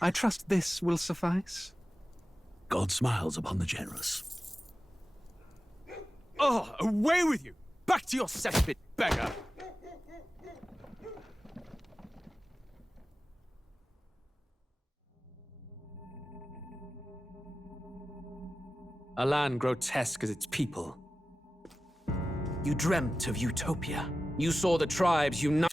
I trust this will suffice. God smiles upon the generous. Oh, away with you! Back to your cesspit, beggar! A land grotesque as its people. You dreamt of utopia. You saw the tribes unite.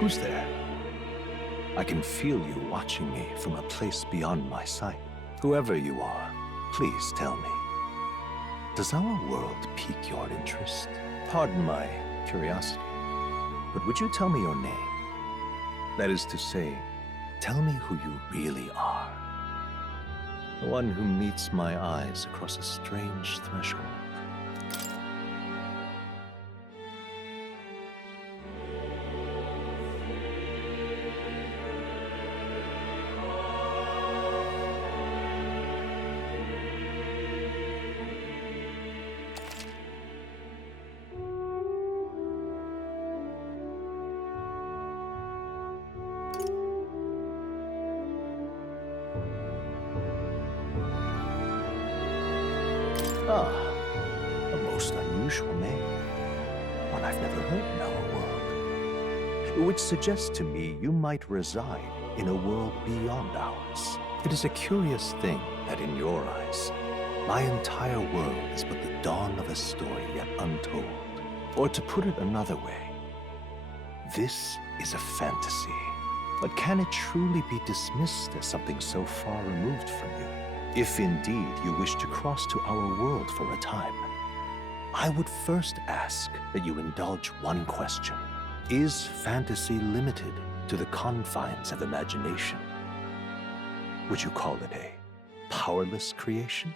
Who's there? I can feel you watching me from a place beyond my sight. Whoever you are, please tell me. Does our world pique your interest? Pardon my curiosity, but would you tell me your name? That is to say, tell me who you really are. The one who meets my eyes across a strange threshold. Ah, a most unusual name. One I've never heard in our world. Which suggests to me you might reside in a world beyond ours. It is a curious thing that in your eyes, my entire world is but the dawn of a story yet untold. Or to put it another way, this is a fantasy. But can it truly be dismissed as something so far removed from you? If indeed you wish to cross to our world for a time, I would first ask that you indulge one question. Is fantasy limited to the confines of imagination? Would you call it a powerless creation?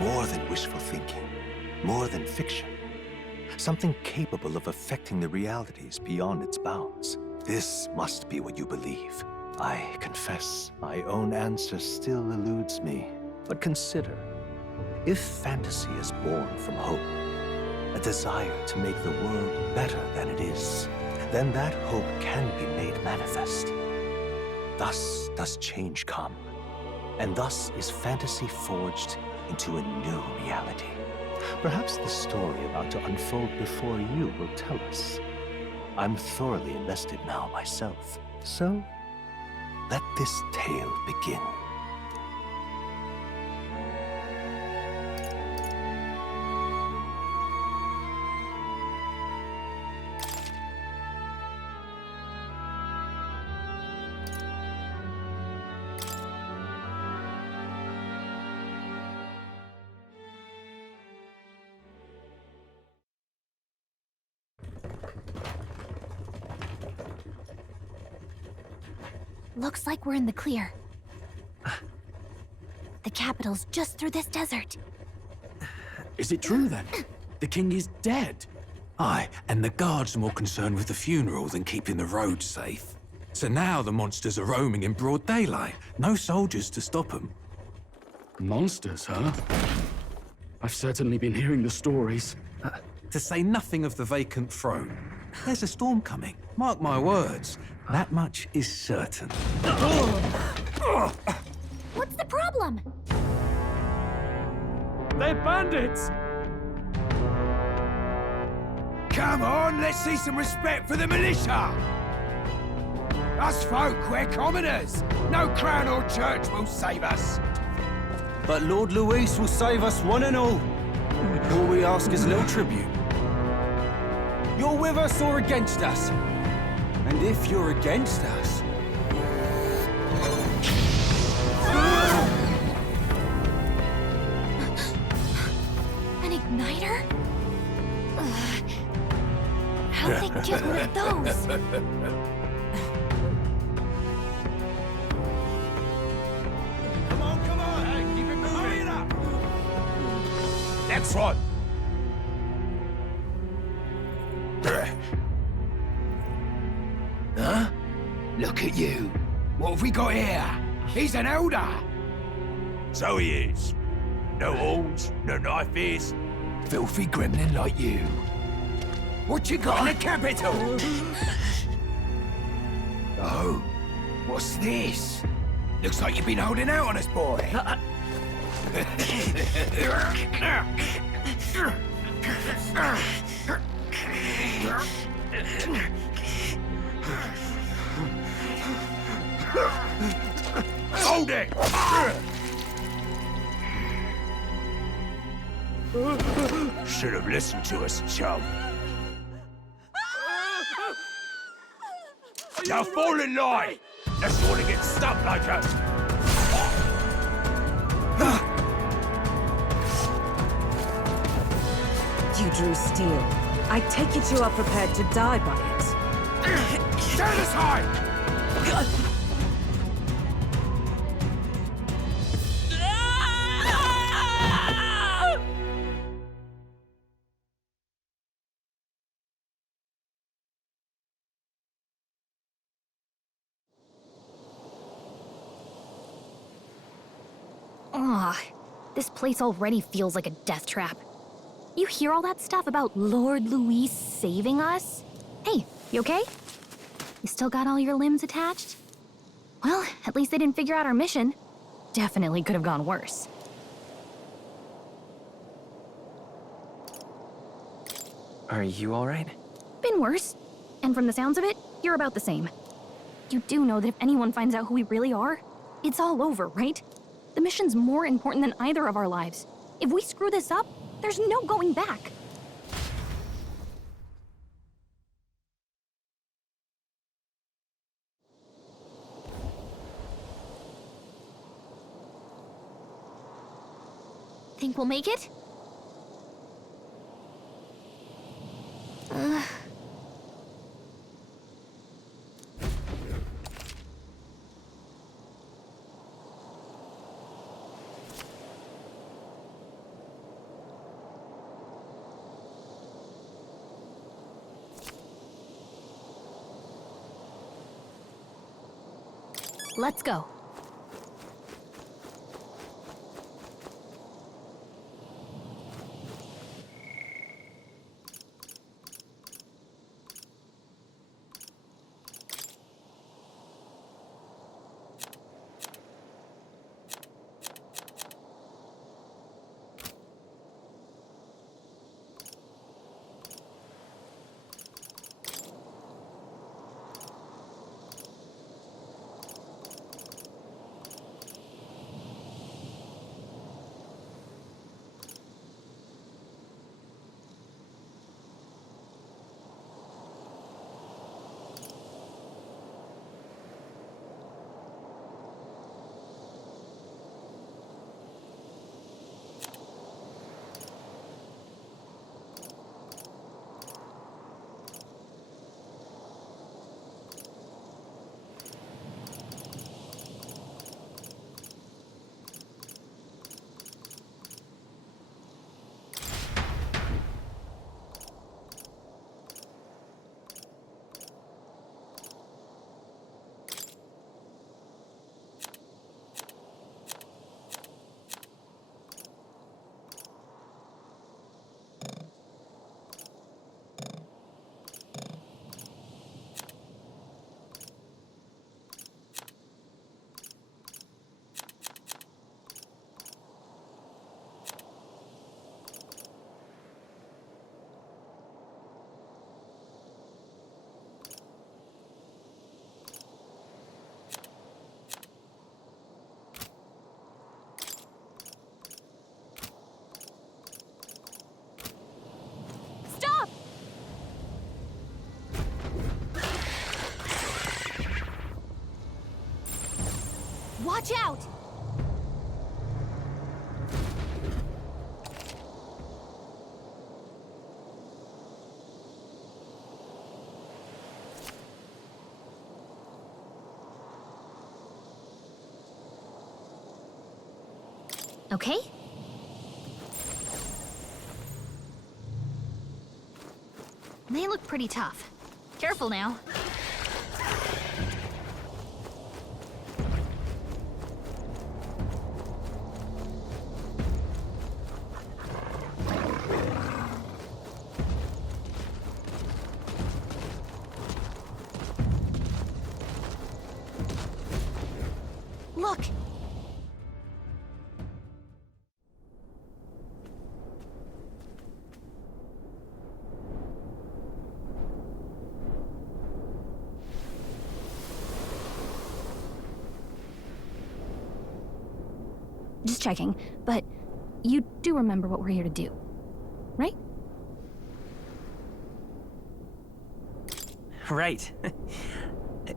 More than wishful thinking, more than fiction. Something capable of affecting the realities beyond its bounds. This must be what you believe. I confess, my own answer still eludes me. But consider, if fantasy is born from hope, a desire to make the world better than it is, then that hope can be made manifest. Thus does change come, and thus is fantasy forged into a new reality. Perhaps the story about to unfold before you will tell us. I'm thoroughly invested now myself, so let this tale begin. Looks like we're in the clear. The capital's just through this desert. Is it true then? The king is dead? Aye, and the guards are more concerned with the funeral than keeping the roads safe. So now the monsters are roaming in broad daylight. No soldiers to stop them. Monsters, huh? I've certainly been hearing the stories. To say nothing of the vacant throne. There's a storm coming, mark my words. That much is certain. What's the problem? They're bandits! Come on, let's see some respect for the militia! Us folk, we're commoners. No crown or church will save us. But Lord Luis will save us one and all. All we ask is a little tribute. You're with us or against us? And if you're against us... An igniter? Ugh. How'd they get rid of those? Come on, hey, keep it moving. Hurry it up. Next one. Huh? Look at you. What have we got here? He's an elder. So he is. No horns, no knife is. Filthy gremlin like you. What you got in the capital? Oh, what's this? Looks like you've been holding out on us, boy. Hold it! Should have listened to us, chum. Now fall in line! Unless you want to get stuck like us. You drew steel. I take it you are prepared to die by it. Stand aside! This place already feels like a death trap. You hear all that stuff about Lord Luis saving us? Hey, you okay? You still got all your limbs attached? Well, at least they didn't figure out our mission. Definitely could have gone worse. Are you alright? Been worse. And from the sounds of it, you're about the same. You do know that if anyone finds out who we really are, it's all over, right? The mission's more important than either of our lives. If we screw this up, there's no going back. Think we'll make it? Let's go. Watch out! Okay? They look pretty tough. Careful now. Look! Just checking, but you do remember what we're here to do, right? Right.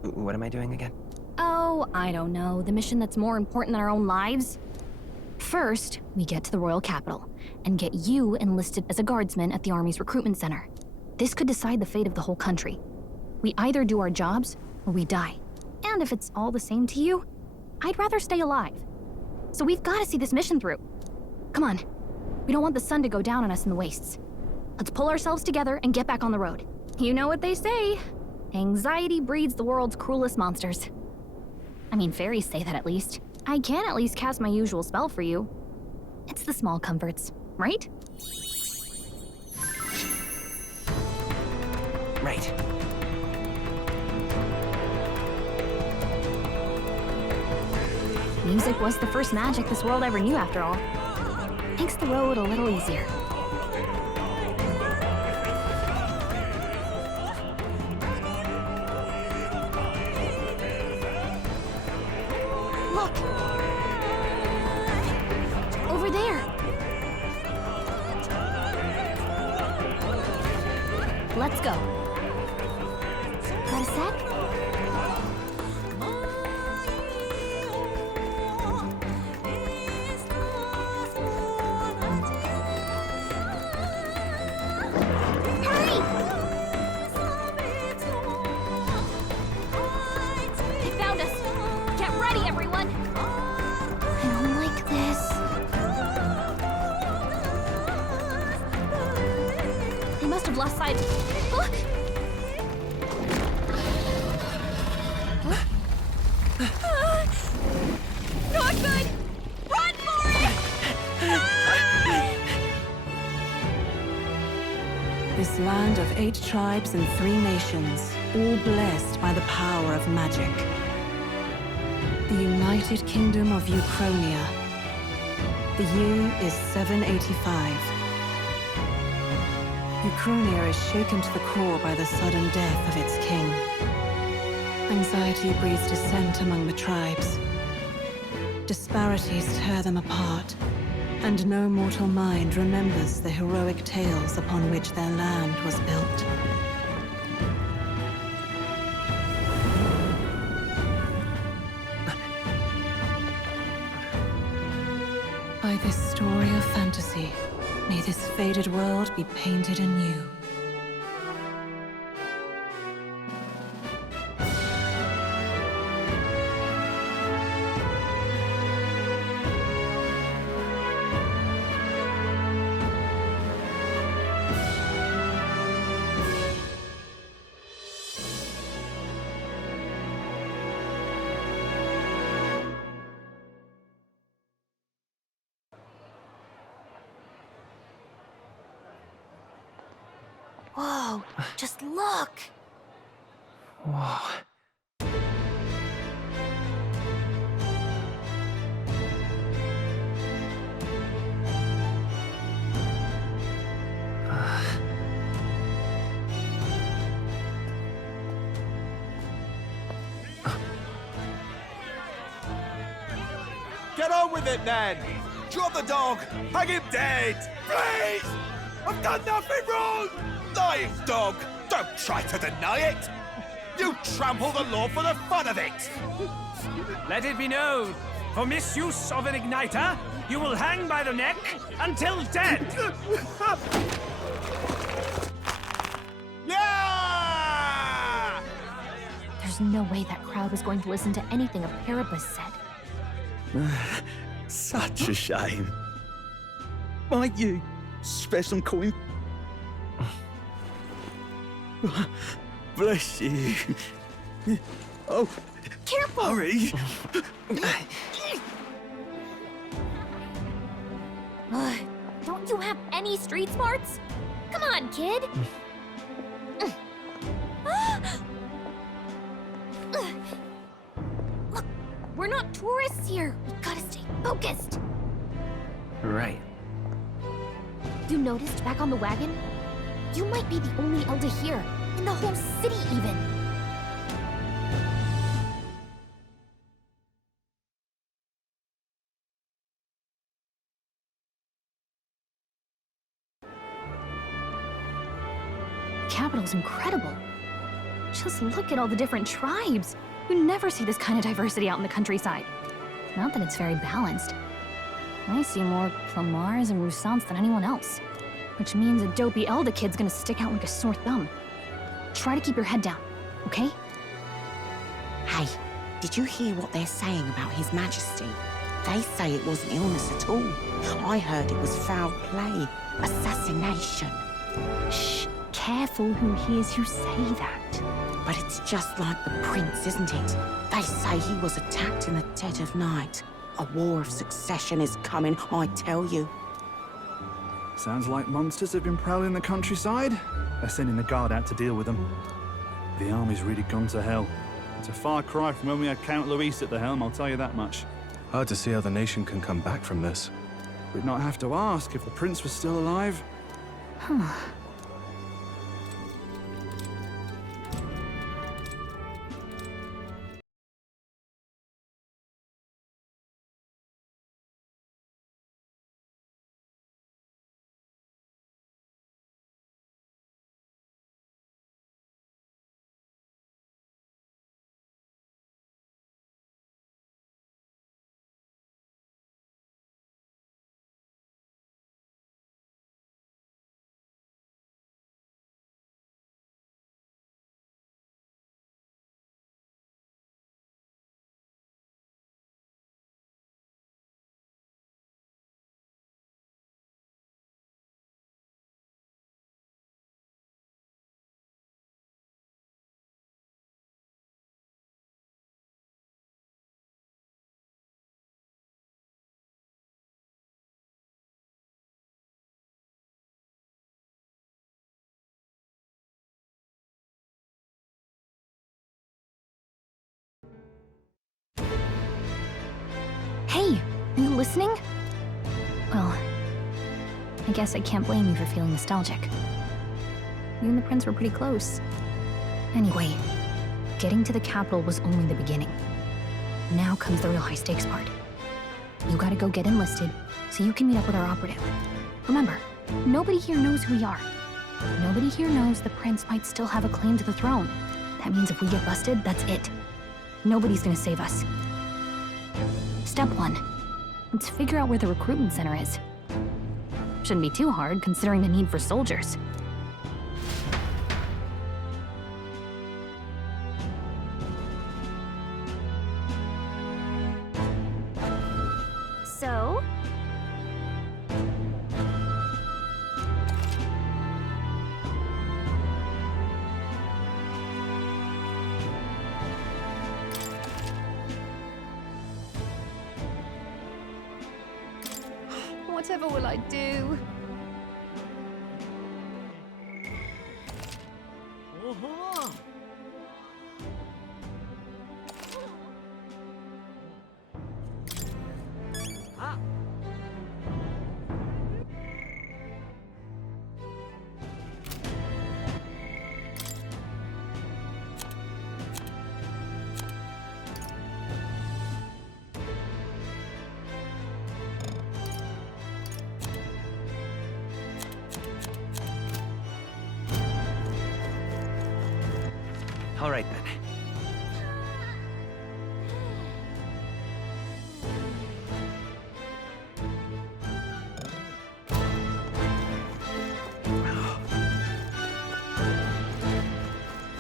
What am I doing again? Oh, I don't know. The mission that's more important than our own lives? First, we get to the royal capital and get you enlisted as a guardsman at the army's recruitment center. This could decide the fate of the whole country. We either do our jobs or we die. And if it's all the same to you, I'd rather stay alive. So we've got to see this mission through. Come on. We don't want the sun to go down on us in the wastes. Let's pull ourselves together and get back on the road. You know what they say. Anxiety breeds the world's cruelest monsters. I mean, fairies say that at least. I can at least cast my usual spell for you. It's the small comforts, right? Right. Music was the first magic this world ever knew, after all. Makes the road a little easier. Look! Over there! Let's go. Got a sec? Lost sight. Look! Not good! Run for it! This land of 8 tribes and 3 nations, all blessed by the power of magic. The United Kingdom of Uchronia. The year is 785. Uchronia is shaken to the core by the sudden death of its king. Anxiety breeds dissent among the tribes. Disparities tear them apart, and no mortal mind remembers the heroic tales upon which their land was built. By this story of fantasy, may this faded world be painted anew. Whoa, just look! Whoa. Get on with it, then! Drop the dog! Hang him dead! Please! I've done nothing wrong! Lying dog! Don't try to deny it! You trample the law for the fun of it! Let it be known, for misuse of an igniter, you will hang by the neck until dead! Yeah! There's no way that crowd was going to listen to anything a Paribus said. Such a shame. Might you spare some coin? Bless you. Oh, Careful! hurry. Don't you have any street smarts? Come on, kid! Look, we're not tourists here. We gotta stay focused. Right. You noticed back on the wagon? You might be the only elder here, in the whole city even. Capital's incredible. Just look at all the different tribes. You never see this kind of diversity out in the countryside. Not that it's very balanced. I see more Plamars and Roussants than anyone else. Which means a dopey Elder kid's gonna stick out like a sore thumb. Try to keep your head down, okay? Hey, did you hear what they're saying about His Majesty? They say it wasn't illness at all. I heard it was foul play, assassination. Shh, careful who hears you say that. But it's just like the prince, isn't it? They say he was attacked in the dead of night. A war of succession is coming, I tell you. Sounds like monsters have been prowling the countryside. They're sending the guard out to deal with them. The army's really gone to hell. It's a far cry from when we had Count Luis at the helm, I'll tell you that much. Hard to see how the nation can come back from this. We'd not have to ask if the prince was still alive. Hey, are you listening? Well, I guess I can't blame you for feeling nostalgic. You and the prince were pretty close. Anyway, getting to the capital was only the beginning. Now comes the real high-stakes part. You gotta go get enlisted, so you can meet up with our operative. Remember, nobody here knows who we are. Nobody here knows the prince might still have a claim to the throne. That means if we get busted, that's it. Nobody's gonna save us. Step 1. Let's figure out where the recruitment center is. Shouldn't be too hard, considering the need for soldiers. So? Whatever will I do? All right, then.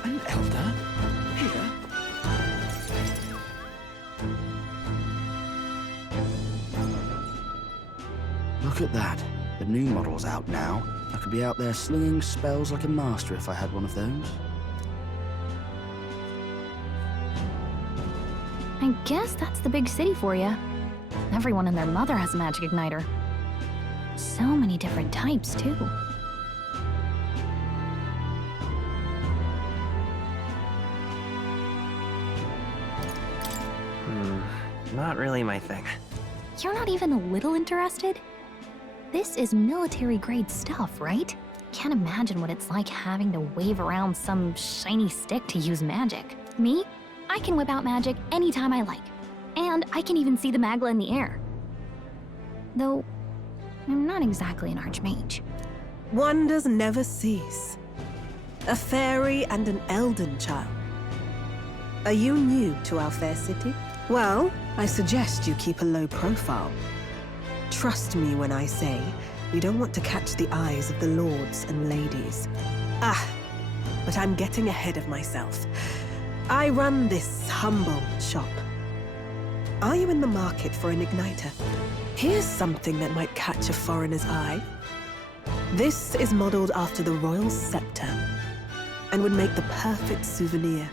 An elder? Here? at that. The new model's out now. I could be out there slinging spells like a master if I had one of those. I guess that's the big city for you. Everyone and their mother has a magic igniter. So many different types, too. Not really my thing. You're not even a little interested? This is military-grade stuff, right? Can't imagine what it's like having to wave around some shiny stick to use magic. Me? I can whip out magic anytime I like. And I can even see the Magla in the air. Though, I'm not exactly an archmage. Wonders never cease. A fairy and an elden child. Are you new to our fair city? Well, I suggest you keep a low profile. Trust me when I say you don't want to catch the eyes of the lords and ladies. But I'm getting ahead of myself. I run this humble shop. Are you in the market for an igniter? Here's something that might catch a foreigner's eye. This is modeled after the royal scepter and would make the perfect souvenir.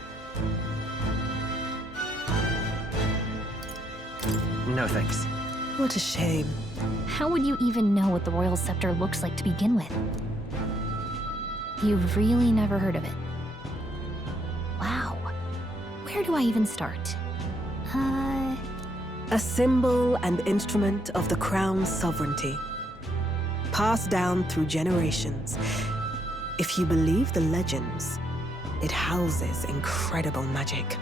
No thanks. What a shame. How would you even know what the royal scepter looks like to begin with? You've really never heard of it. Wow. Where do I even start? A symbol and instrument of the crown's sovereignty. Passed down through generations. If you believe the legends, it houses incredible magic.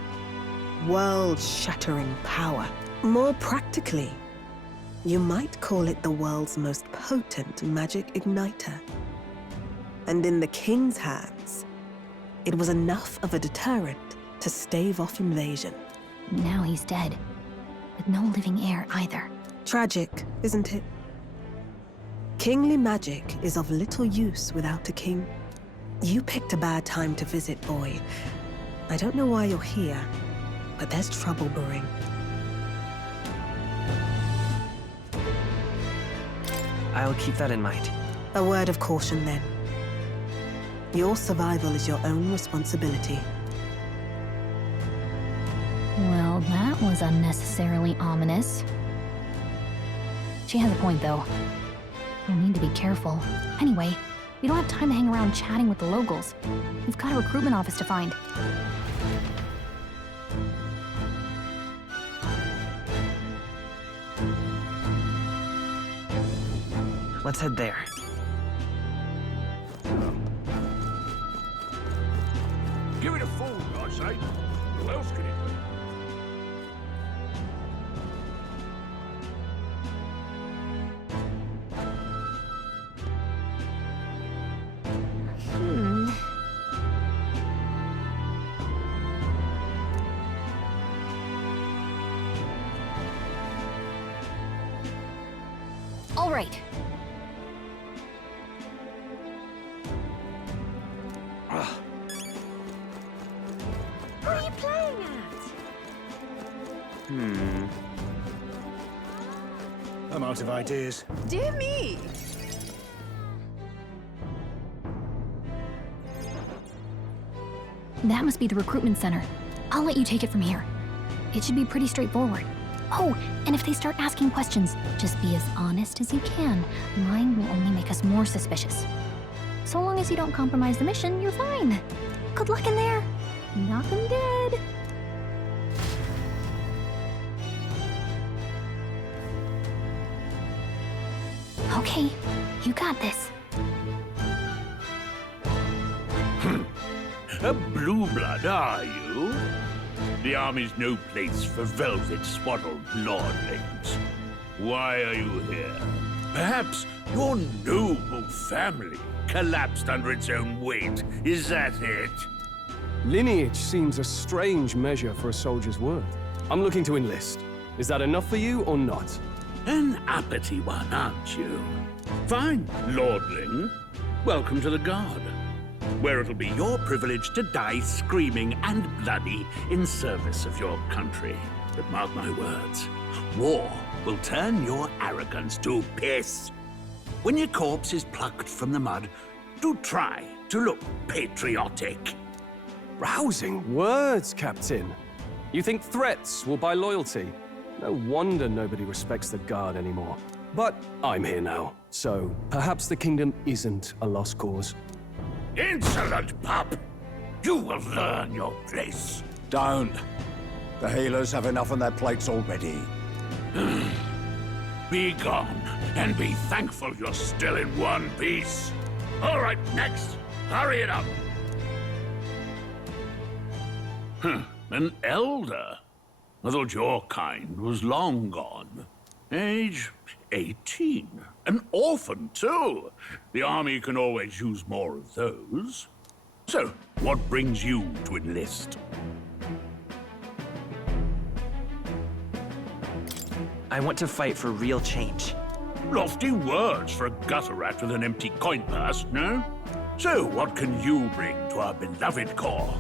World-shattering power. More practically, you might call it the world's most potent magic igniter. And in the king's hands, it was enough of a deterrent to stave off invasion. Now he's dead. With no living heir either. Tragic, isn't it? Kingly magic is of little use without a king. You picked a bad time to visit, boy. I don't know why you're here, but there's trouble brewing. I'll keep that in mind. A word of caution, then. Your survival is your own responsibility. Well, that was unnecessarily ominous. She has a point, though. We'll need to be careful. Anyway, we don't have time to hang around chatting with the locals. We've got a recruitment office to find. Let's head there. Give it a fool, I say. Who else can it be? All right. What are you playing at? I'm out of ideas. Dear me! That must be the recruitment center. I'll let you take it from here. It should be pretty straightforward. Oh, and if they start asking questions, just be as honest as you can. Lying will only make us more suspicious. So long as you don't compromise the mission, you're fine. Good luck in there. Knock 'em dead. Okay, you got this. A blue blood, are you? The army's no place for velvet-swaddled lordlings. Why are you here? Perhaps your noble family collapsed under its own weight. Is that it? Lineage seems a strange measure for a soldier's worth. I'm looking to enlist. Is that enough for you or not? An uppity one, aren't you? Fine, lordling. Welcome to the Guard, where it'll be your privilege to die screaming and bloody in service of your country. But mark my words, war will turn your arrogance to piss. when your corpse is plucked from the mud, do try to look patriotic. Rousing words, Captain. You think threats will buy loyalty? No wonder nobody respects the Guard anymore. But I'm here now, so perhaps the kingdom isn't a lost cause. Insolent pup! You will learn your place. Don't. The healers have enough on their plates already. Be gone, and be thankful you're still in one piece. All right, next. Hurry it up. An elder? I thought your kind was long gone. Age 18. An orphan, too. The army can always use more of those. So, what brings you to enlist? I want to fight for real change. Lofty words for a gutter rat with an empty coin purse, no? So, what can you bring to our beloved corps?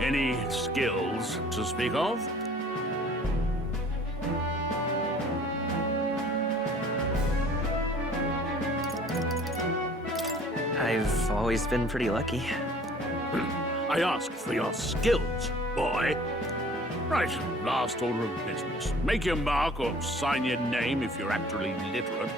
Any skills to speak of? I've always been pretty lucky. I asked for your skills, boy. Right, last order of business. Make your mark or sign your name if you're actually literate.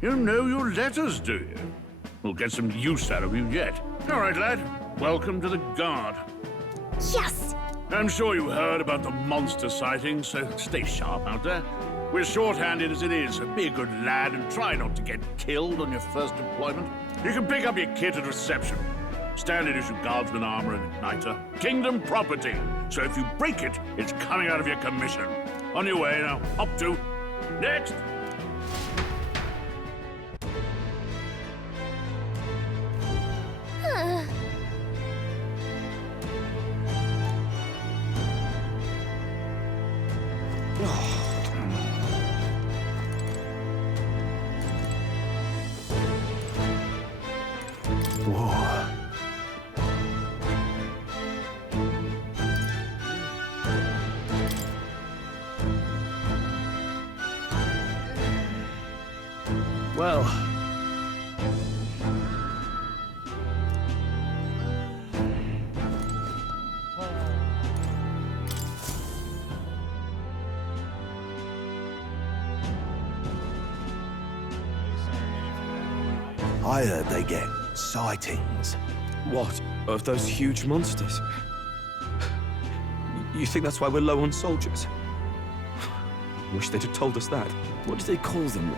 You know your letters, do you? We'll get some use out of you yet. All right, lad. Welcome to the Guard. Yes! I'm sure you heard about the monster sightings, so stay sharp out there. We're short-handed as it is, so be a good lad and try not to get killed on your first deployment. You can pick up your kit at reception. Standard issue guardsman armor and igniter. Kingdom property, so if you break it, it's coming out of your commission. On your way now. Up to. Next! Well... I heard they get sightings. What? Of those huge monsters? You think that's why we're low on soldiers? Wish they'd have told us that. What do they call them?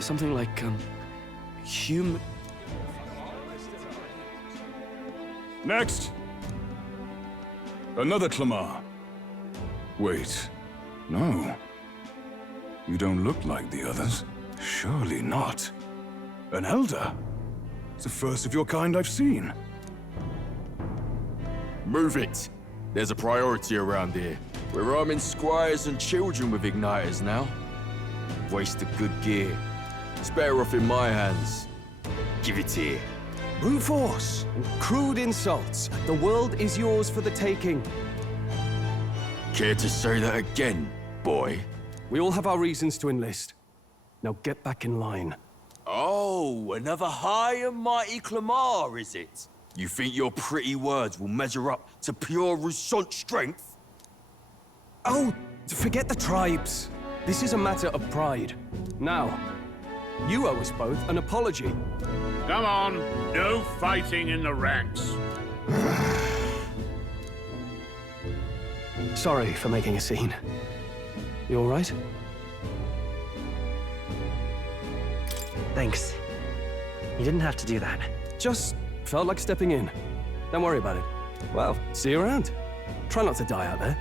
Something like, human... Next! Another Clamar. Wait, no. You don't look like the others. Surely not. An elder? It's the first of your kind I've seen. Move it. There's a priority around here. We're arming squires and children with igniters now. Waste of good gear. It's better off in my hands. Give it here. Brute force and crude insults. The world is yours for the taking. Care to say that again, boy? We all have our reasons to enlist. Now get back in line. Oh, another high and mighty Clamar, is it? You think your pretty words will measure up to pure Roussant strength? Oh, forget the tribes. This is a matter of pride. Now, you owe us both an apology. Come on, no fighting in the ranks. Sorry for making a scene. You all right? Thanks. You didn't have to do that. Just felt like stepping in. Don't worry about it. Well, see you around. Try not to die out there.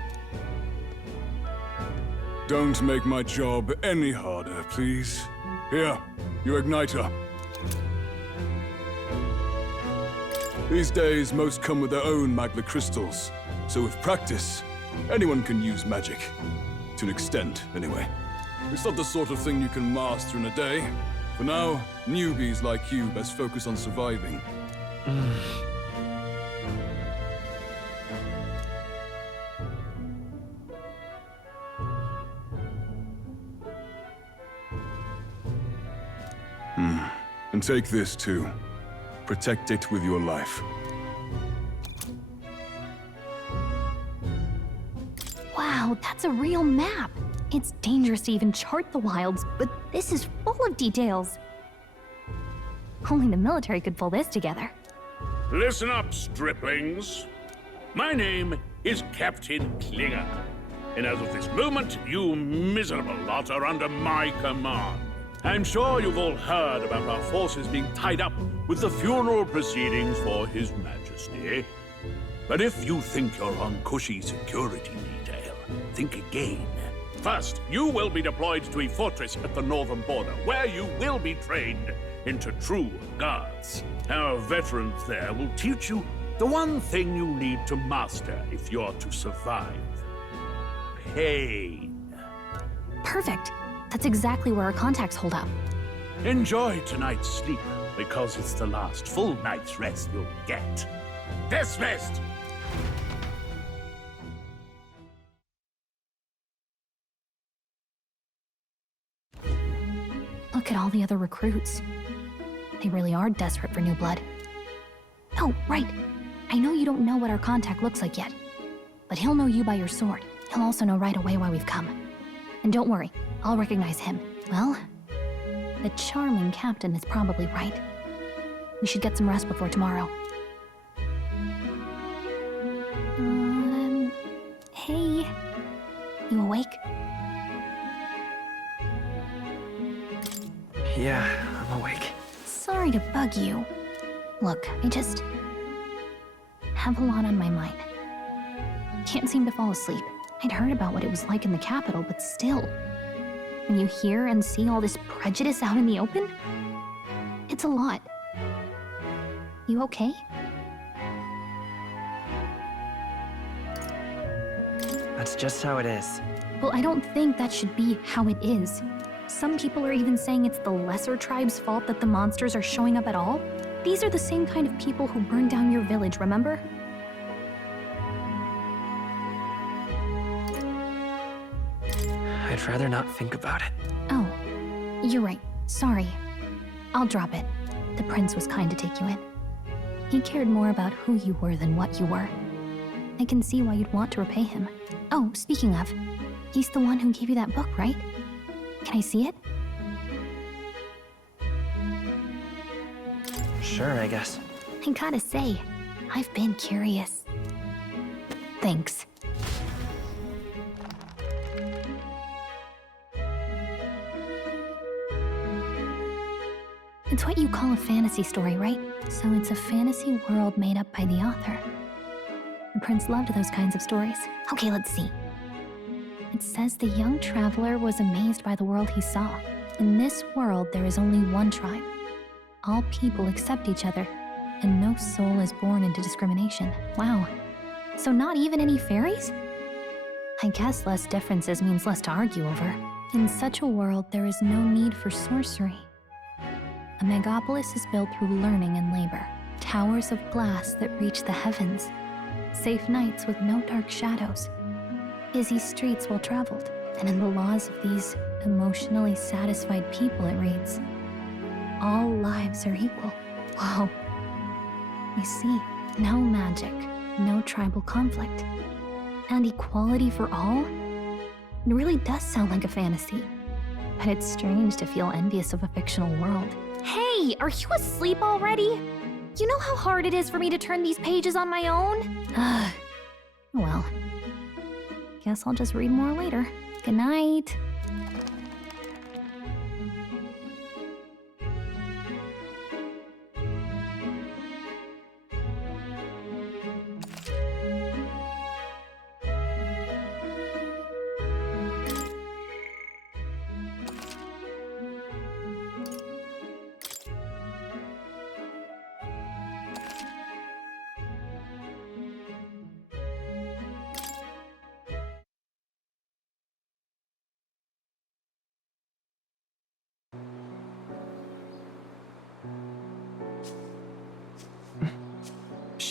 Don't make my job any harder, please. Here, your igniter. These days, most come with their own magna crystals. So with practice, anyone can use magic. To an extent, anyway. It's not the sort of thing you can master in a day. For now, newbies like you best focus on surviving. And take this too. Protect it with your life. Wow, that's a real map. It's dangerous to even chart the wilds, but this is full of details. Only the military could pull this together. Listen up, striplings. My name is Captain Klinger, and as of this moment, you miserable lot are under my command. I'm sure you've all heard about our forces being tied up with the funeral proceedings for His Majesty. But if you think you're on cushy security detail, think again. First, you will be deployed to a fortress at the northern border, where you will be trained into true guards. Our veterans there will teach you the one thing you need to master if you're to survive. Pain. Perfect. That's exactly where our contacts hold up. Enjoy tonight's sleep, because it's the last full night's rest you'll get. Dismissed! Look at all the other recruits. They really are desperate for new blood. Oh, right. I know you don't know what our contact looks like yet, but he'll know you by your sword. He'll also know right away why we've come. And don't worry, I'll recognize him. Well, the charming captain is probably right. We should get some rest before tomorrow. Hey. You awake? Yeah, I'm awake. Sorry to bug you. Look, I just have a lot on my mind. Can't seem to fall asleep. I'd heard about what it was like in the capital, but still. When you hear and see all this prejudice out in the open, it's a lot. You okay? That's just how it is. Well, I don't think that should be how it is. Some people are even saying it's the lesser tribe's fault that the monsters are showing up at all. These are the same kind of people who burned down your village, remember? I'd rather not think about it. Oh, you're right. Sorry. I'll drop it. The prince was kind to take you in. He cared more about who you were than what you were. I can see why you'd want to repay him. Oh, speaking of, he's the one who gave you that book, right? Can I see it? Sure, I guess. I gotta say, I've been curious. Thanks. It's what you call a fantasy story, right? So it's a fantasy world made up by the author. The prince loved those kinds of stories. Okay, let's see. It says the young traveler was amazed by the world he saw. In this world, there is only one tribe. All people accept each other, and no soul is born into discrimination. Wow. So not even any fairies? I guess less differences means less to argue over. In such a world, there is no need for sorcery. A megapolis is built through learning and labor. Towers of glass that reach the heavens. Safe nights with no dark shadows. Busy streets well traveled. And in the laws of these emotionally satisfied people, it reads, all lives are equal. Wow. You see, no magic, no tribal conflict, and equality for all? It really does sound like a fantasy. But it's strange to feel envious of a fictional world. Hey, are you asleep already? You know how hard it is for me to turn these pages on my own? Well, guess I'll just read more later. Good night.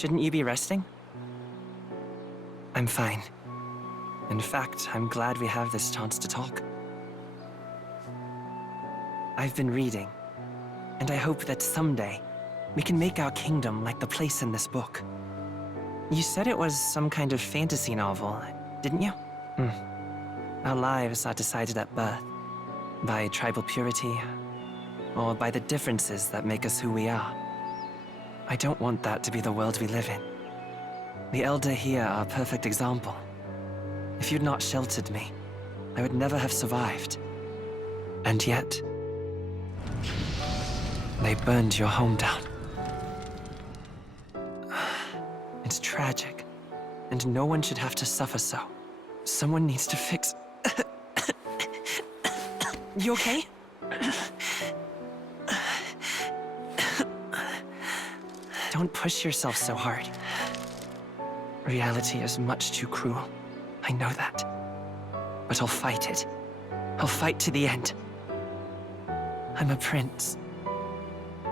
Shouldn't you be resting? I'm fine. In fact, I'm glad we have this chance to talk. I've been reading, and I hope that someday we can make our kingdom like the place in this book. You said it was some kind of fantasy novel, didn't you? Our lives are decided at birth, by tribal purity, or by the differences that make us who we are. I don't want that to be the world we live in. The Elder here are a perfect example. If you'd not sheltered me, I would never have survived. And yet, they burned your home down. It's tragic, and no one should have to suffer so. Someone needs to fix... You okay? Don't push yourself so hard. Reality is much too cruel. I know that. But I'll fight it. I'll fight to the end. I'm a prince.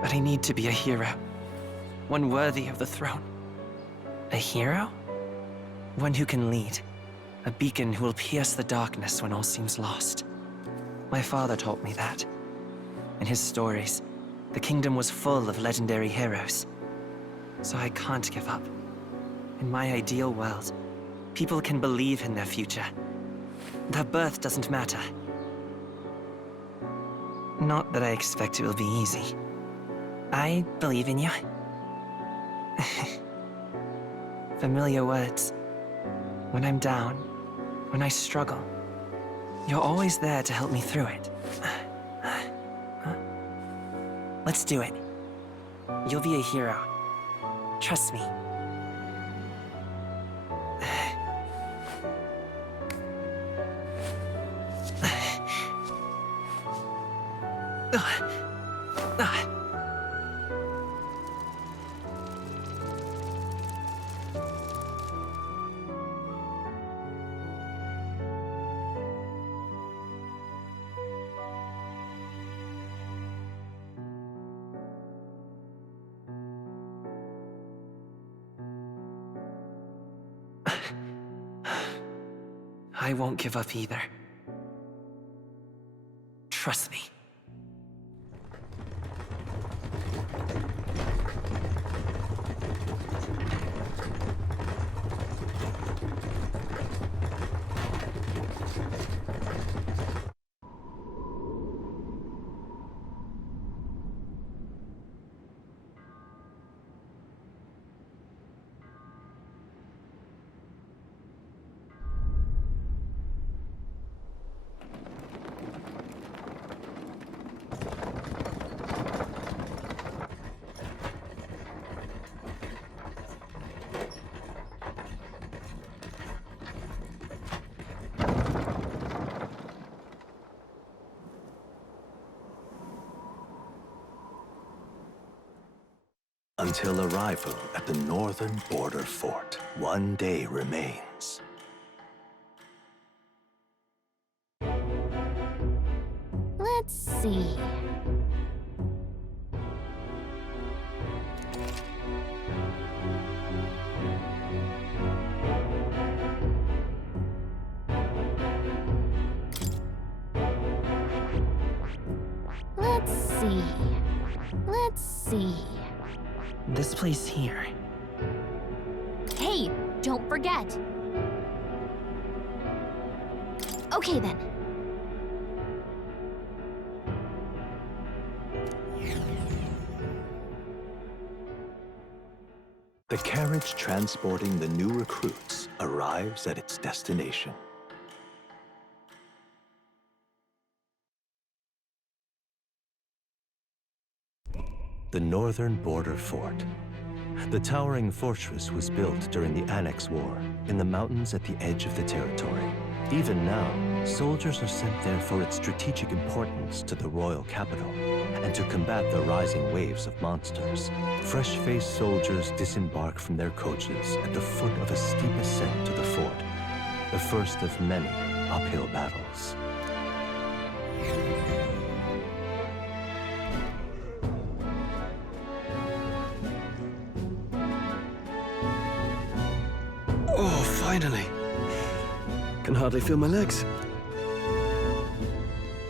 But I need to be a hero. One worthy of the throne. A hero? One who can lead. A beacon who will pierce the darkness when all seems lost. My father taught me that. In his stories, the kingdom was full of legendary heroes. So I can't give up. In my ideal world, people can believe in their future. Their birth doesn't matter. Not that I expect it will be easy. I believe in you. Familiar words. When I'm down, when I struggle, you're always there to help me through it. Let's do it. You'll be a hero. Trust me. I won't give up either. Trust me. Until arrival at the northern border fort, one day remains. Let's see. Let's see. Let's see. This place here. Hey, don't forget. Okay then. The carriage transporting the new recruits arrives at its destination. The northern border fort. The towering fortress was built during the Annex War in the mountains at the edge of the territory. Even now, soldiers are sent there for its strategic importance to the royal capital and to combat the rising waves of monsters. Fresh-faced soldiers disembark from their coaches at the foot of a steep ascent to the fort, the first of many uphill battles. Finally. Can hardly feel my legs.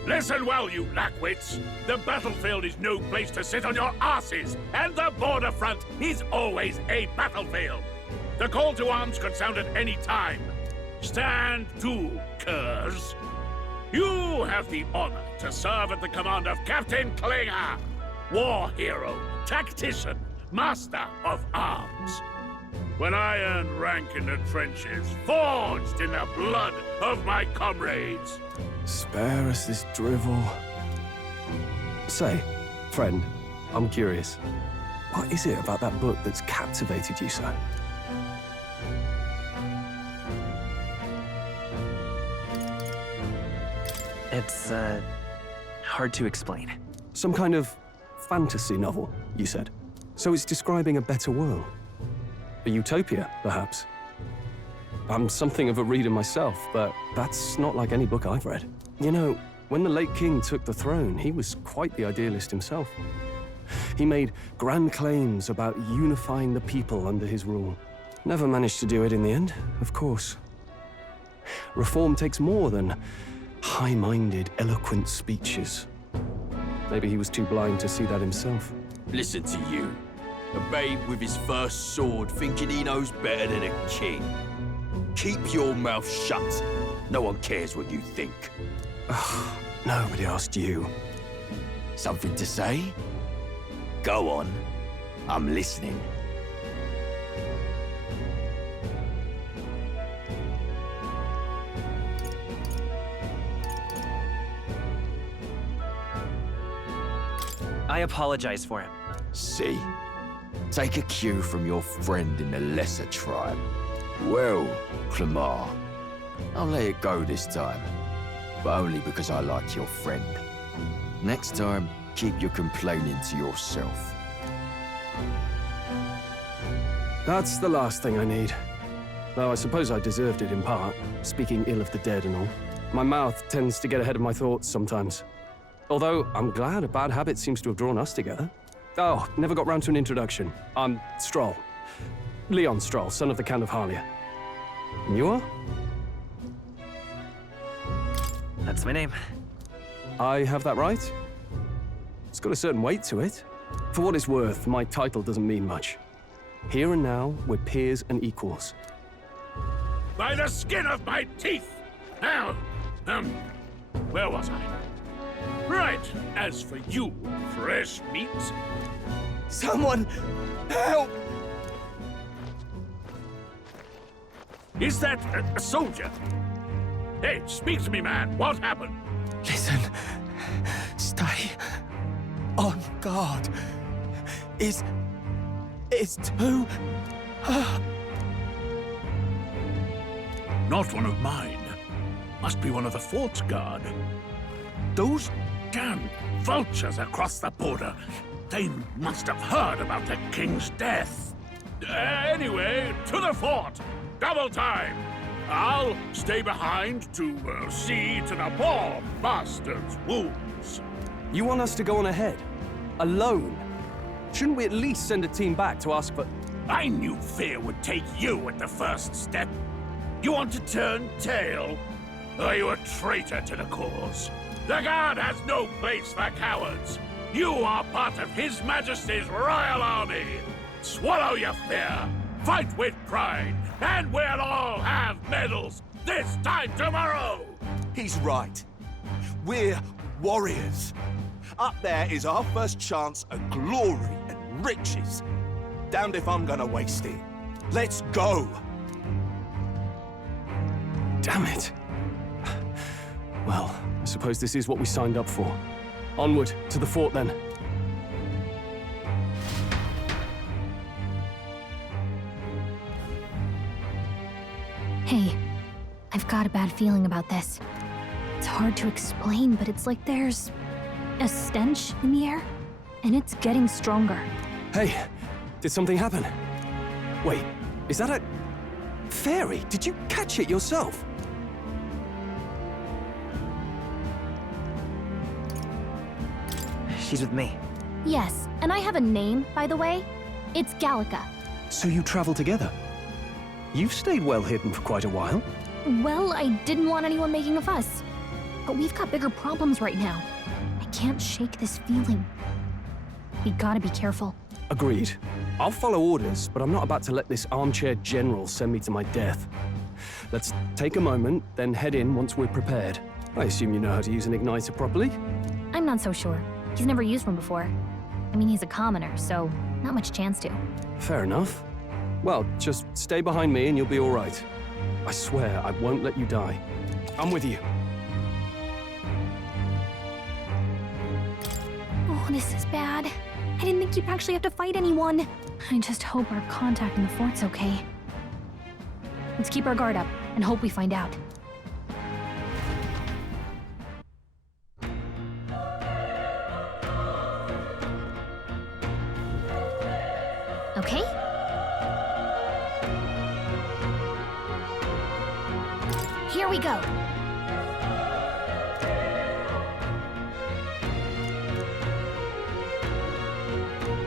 Listen well, you lackwits. The battlefield is no place to sit on your asses, and the border front is always a battlefield. The call to arms could sound at any time. Stand to, curs. You have the honor to serve at the command of Captain Klinger, war hero, tactician, master of arms. When I earned rank in the trenches, forged in the blood of my comrades. Spare us this drivel. Say, friend, I'm curious. What is it about that book that's captivated you so? It's, hard to explain. Some kind of fantasy novel, you said. So it's describing a better world. A utopia, perhaps. I'm something of a reader myself, but that's not like any book I've read. You know, when the late king took the throne, he was quite the idealist himself. He made grand claims about unifying the people under his rule. Never managed to do it in the end, of course. Reform takes more than high-minded, eloquent speeches. Maybe he was too blind to see that himself. Listen to you. A babe with his first sword thinking he knows better than a king. Keep your mouth shut. No one cares what you think. Nobody asked you. Something to say? Go on. I'm listening. I apologize for him. See? Take a cue from your friend in the lesser tribe. Well, Clemar, I'll let it go this time. But only because I like your friend. Next time, keep your complaining to yourself. That's the last thing I need. Though I suppose I deserved it in part, speaking ill of the dead and all. My mouth tends to get ahead of my thoughts sometimes. Although, I'm glad a bad habit seems to have drawn us together. Oh, never got round to an introduction. I'm Stroll. Leon Stroll, son of the Count of Harlia. And you are? That's my name. I have that right? It's got a certain weight to it. For what it's worth, my title doesn't mean much. Here and now, we're peers and equals. By the skin of my teeth! Now, where was I? Right, as for you, fresh meat... Someone, help! Is that a soldier? Hey, speak to me, man. What happened? Listen. Stay on guard. It's too... Not one of mine. Must be one of the fort's guard. Those damn vultures across the border. They must have heard about the king's death. Anyway, to the fort. Double time. I'll stay behind to see to the poor bastard's wounds. You want us to go on ahead? Alone? Shouldn't we at least send a team back to ask for... I knew fear would take you at the first step. You want to turn tail? Are you a traitor to the cause? The Guard has no place for cowards. You are part of His Majesty's Royal Army. Swallow your fear, fight with pride, and we'll all have medals this time tomorrow! He's right. We're warriors. Up there is our first chance at glory and riches. Damned if I'm gonna waste it. Let's go! Damn it. Well, I suppose this is what we signed up for. Onward, to the fort then. Hey, I've got a bad feeling about this. It's hard to explain, but it's like there's a stench in the air, and it's getting stronger. Hey, did something happen? Wait, is that a... fairy? Did you catch it yourself? She's with me. Yes, and I have a name, by the way. It's Gallica. So you travel together? You've stayed well hidden for quite a while. Well, I didn't want anyone making a fuss. But we've got bigger problems right now. I can't shake this feeling. We gotta be careful. Agreed. I'll follow orders, but I'm not about to let this armchair general send me to my death. Let's take a moment, then head in once we're prepared. I assume you know how to use an igniter properly? I'm not so sure. He's never used one before. I mean, he's a commoner, so not much chance to. Fair enough. Well, just stay behind me and you'll be all right. I swear I won't let you die. I'm with you. Oh, this is bad. I didn't think you'd actually have to fight anyone. I just hope our contact in the fort's okay. Let's keep our guard up and hope we find out. Okay? Here we go.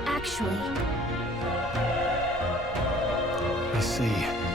Actually, I see.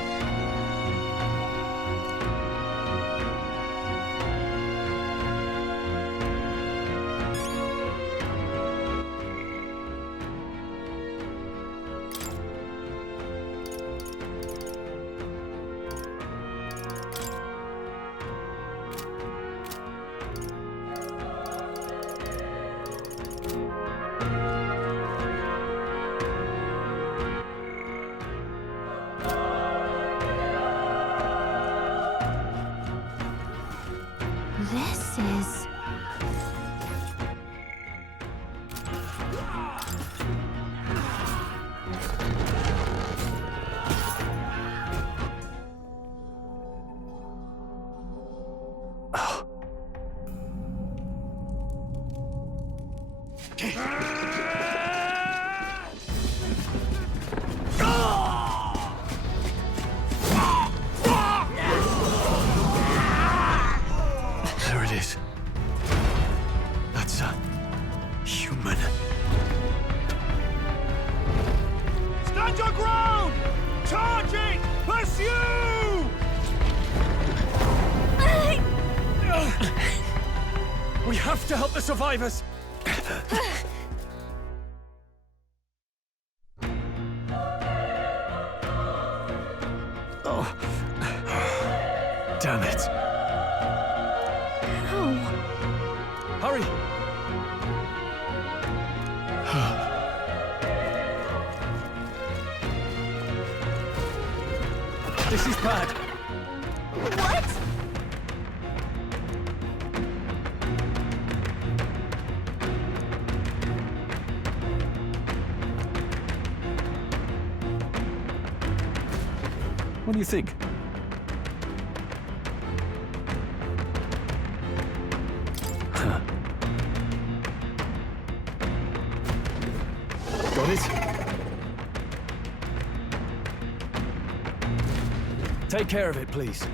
this is... There it is. That's a human. Stand your ground! Charging! Pursue! We have to help the survivors! Oh. Damn it. Oh. Hurry! This is bad. What? What do you think? Huh. Got it? Take care of it, please.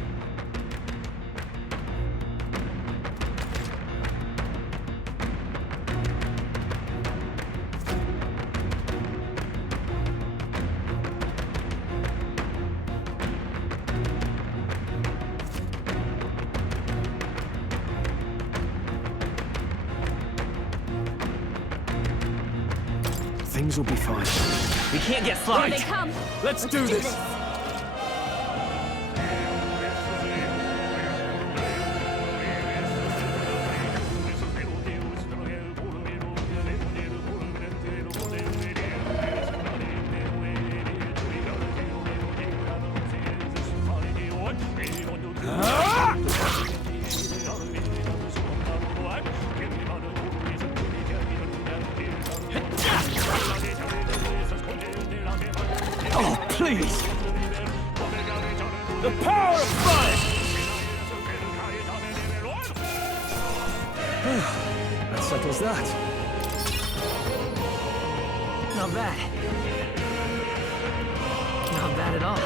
Things will be fine. We can't get Here flight. they come. Let's do this. Oh, please! The power of fire! That settles that. Not bad. Not bad at all.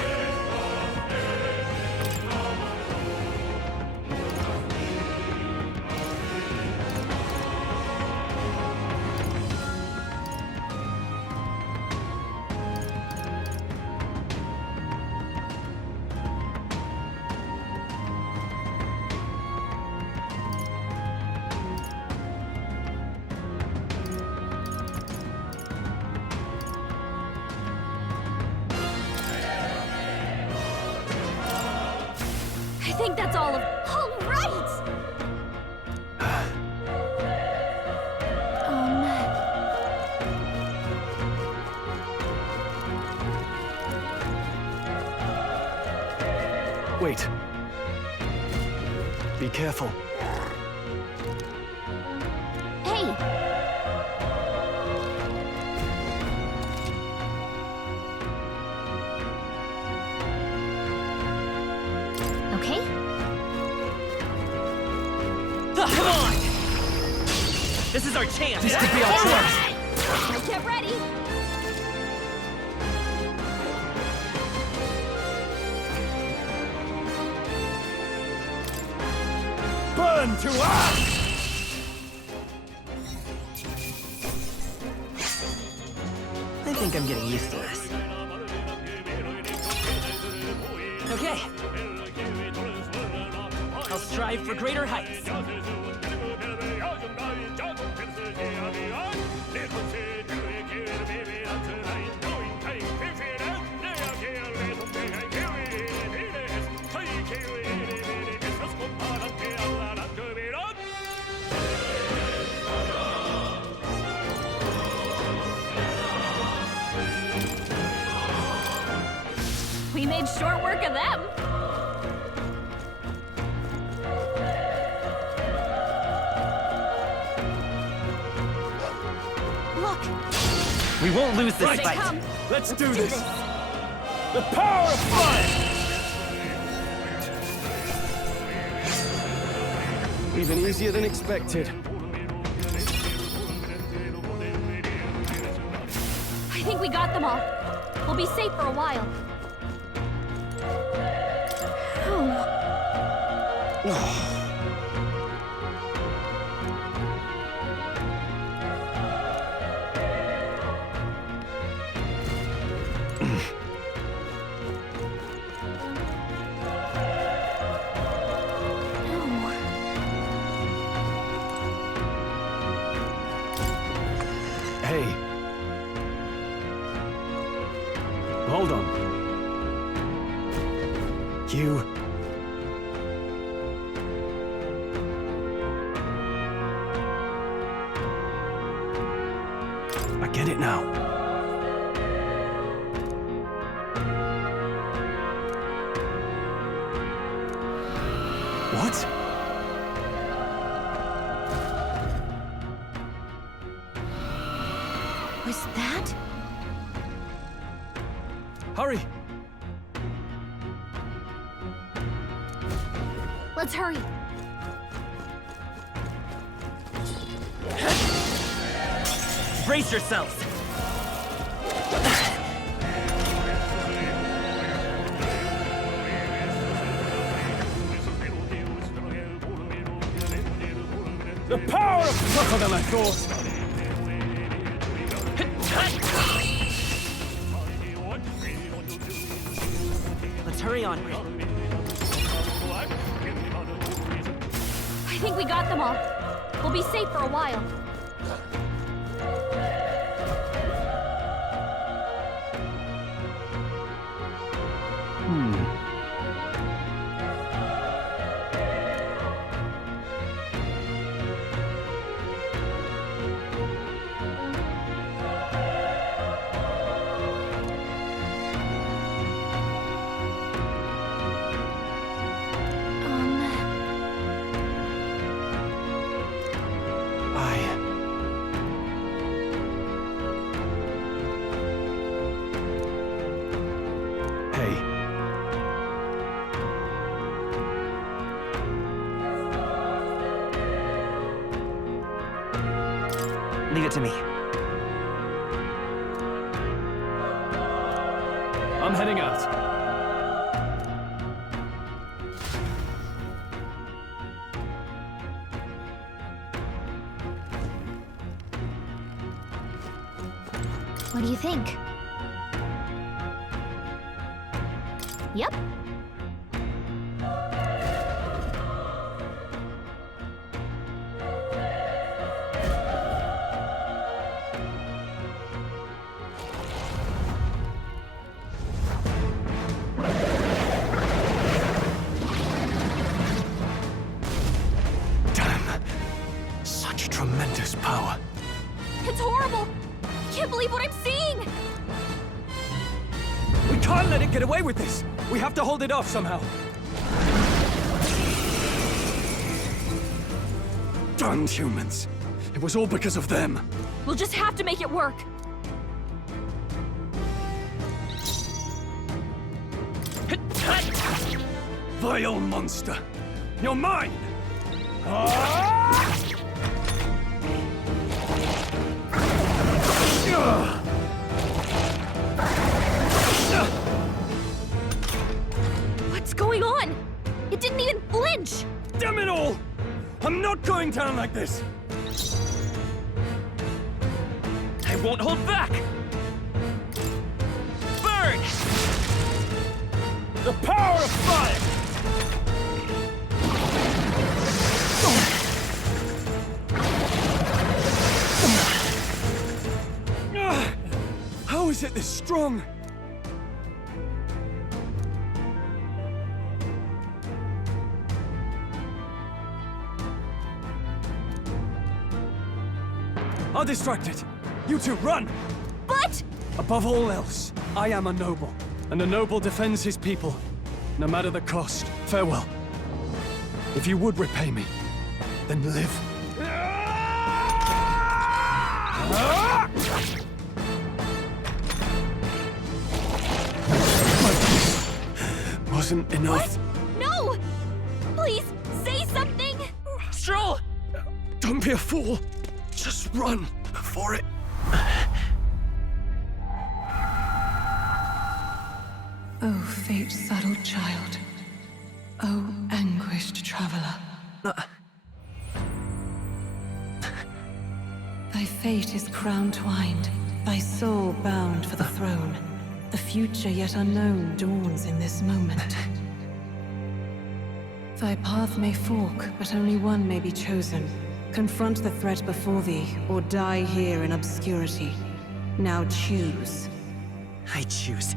that's all of... All right! Wait. Be careful. Hey! Okay? Come on! This is our chance! This could be our chance! Get ready! Burn to ash! I think I'm getting used to this. Okay. I'll strive for greater heights. We made short work of them. Look, We won't lose this they fight. come. Let's do this! The power of fire! Even easier than expected. I think we got them all. We'll be safe for a while. Hey. Hold on. You... I get it now. What? Was that? Hurry! Let's hurry. Brace yourselves! The power of tougher than I thought! Let's hurry on. I think we got them all. We'll be safe for a while. Leave it to me. I'm heading out. What do you think? Yep. tremendous power. It's horrible! I can't believe what I'm seeing! We can't let it get away with this! We have to hold it off somehow. Damned humans. It was all because of them. We'll just have to make it work. Vile monster! You're mine! What's going on? It didn't even flinch! Damn it all! I'm not going down like this! I won't hold back! Burn! The power of fire! How is it this strong? I'll distract it. You two, run! But... Above all else, I am a noble, and a noble defends his people, no matter the cost. Farewell. If you would repay me, then live. Wasn't enough. What? No! Please, say something! Stroll! Don't be a fool. Just run for it. Oh, fate-saddled child. Oh, anguished traveler. Thy fate is crown-twined, thy soul bound for the throne. The future yet unknown dawns in this moment. Thy path may fork, but only one may be chosen. Confront the threat before thee, or die here in obscurity. Now choose. I choose.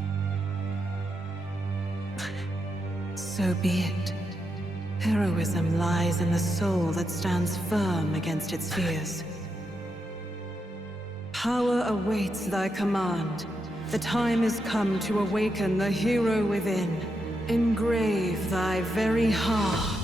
So be it. Heroism lies in the soul that stands firm against its fears. Power awaits thy command. The time is come to awaken the hero within. Engrave thy very heart.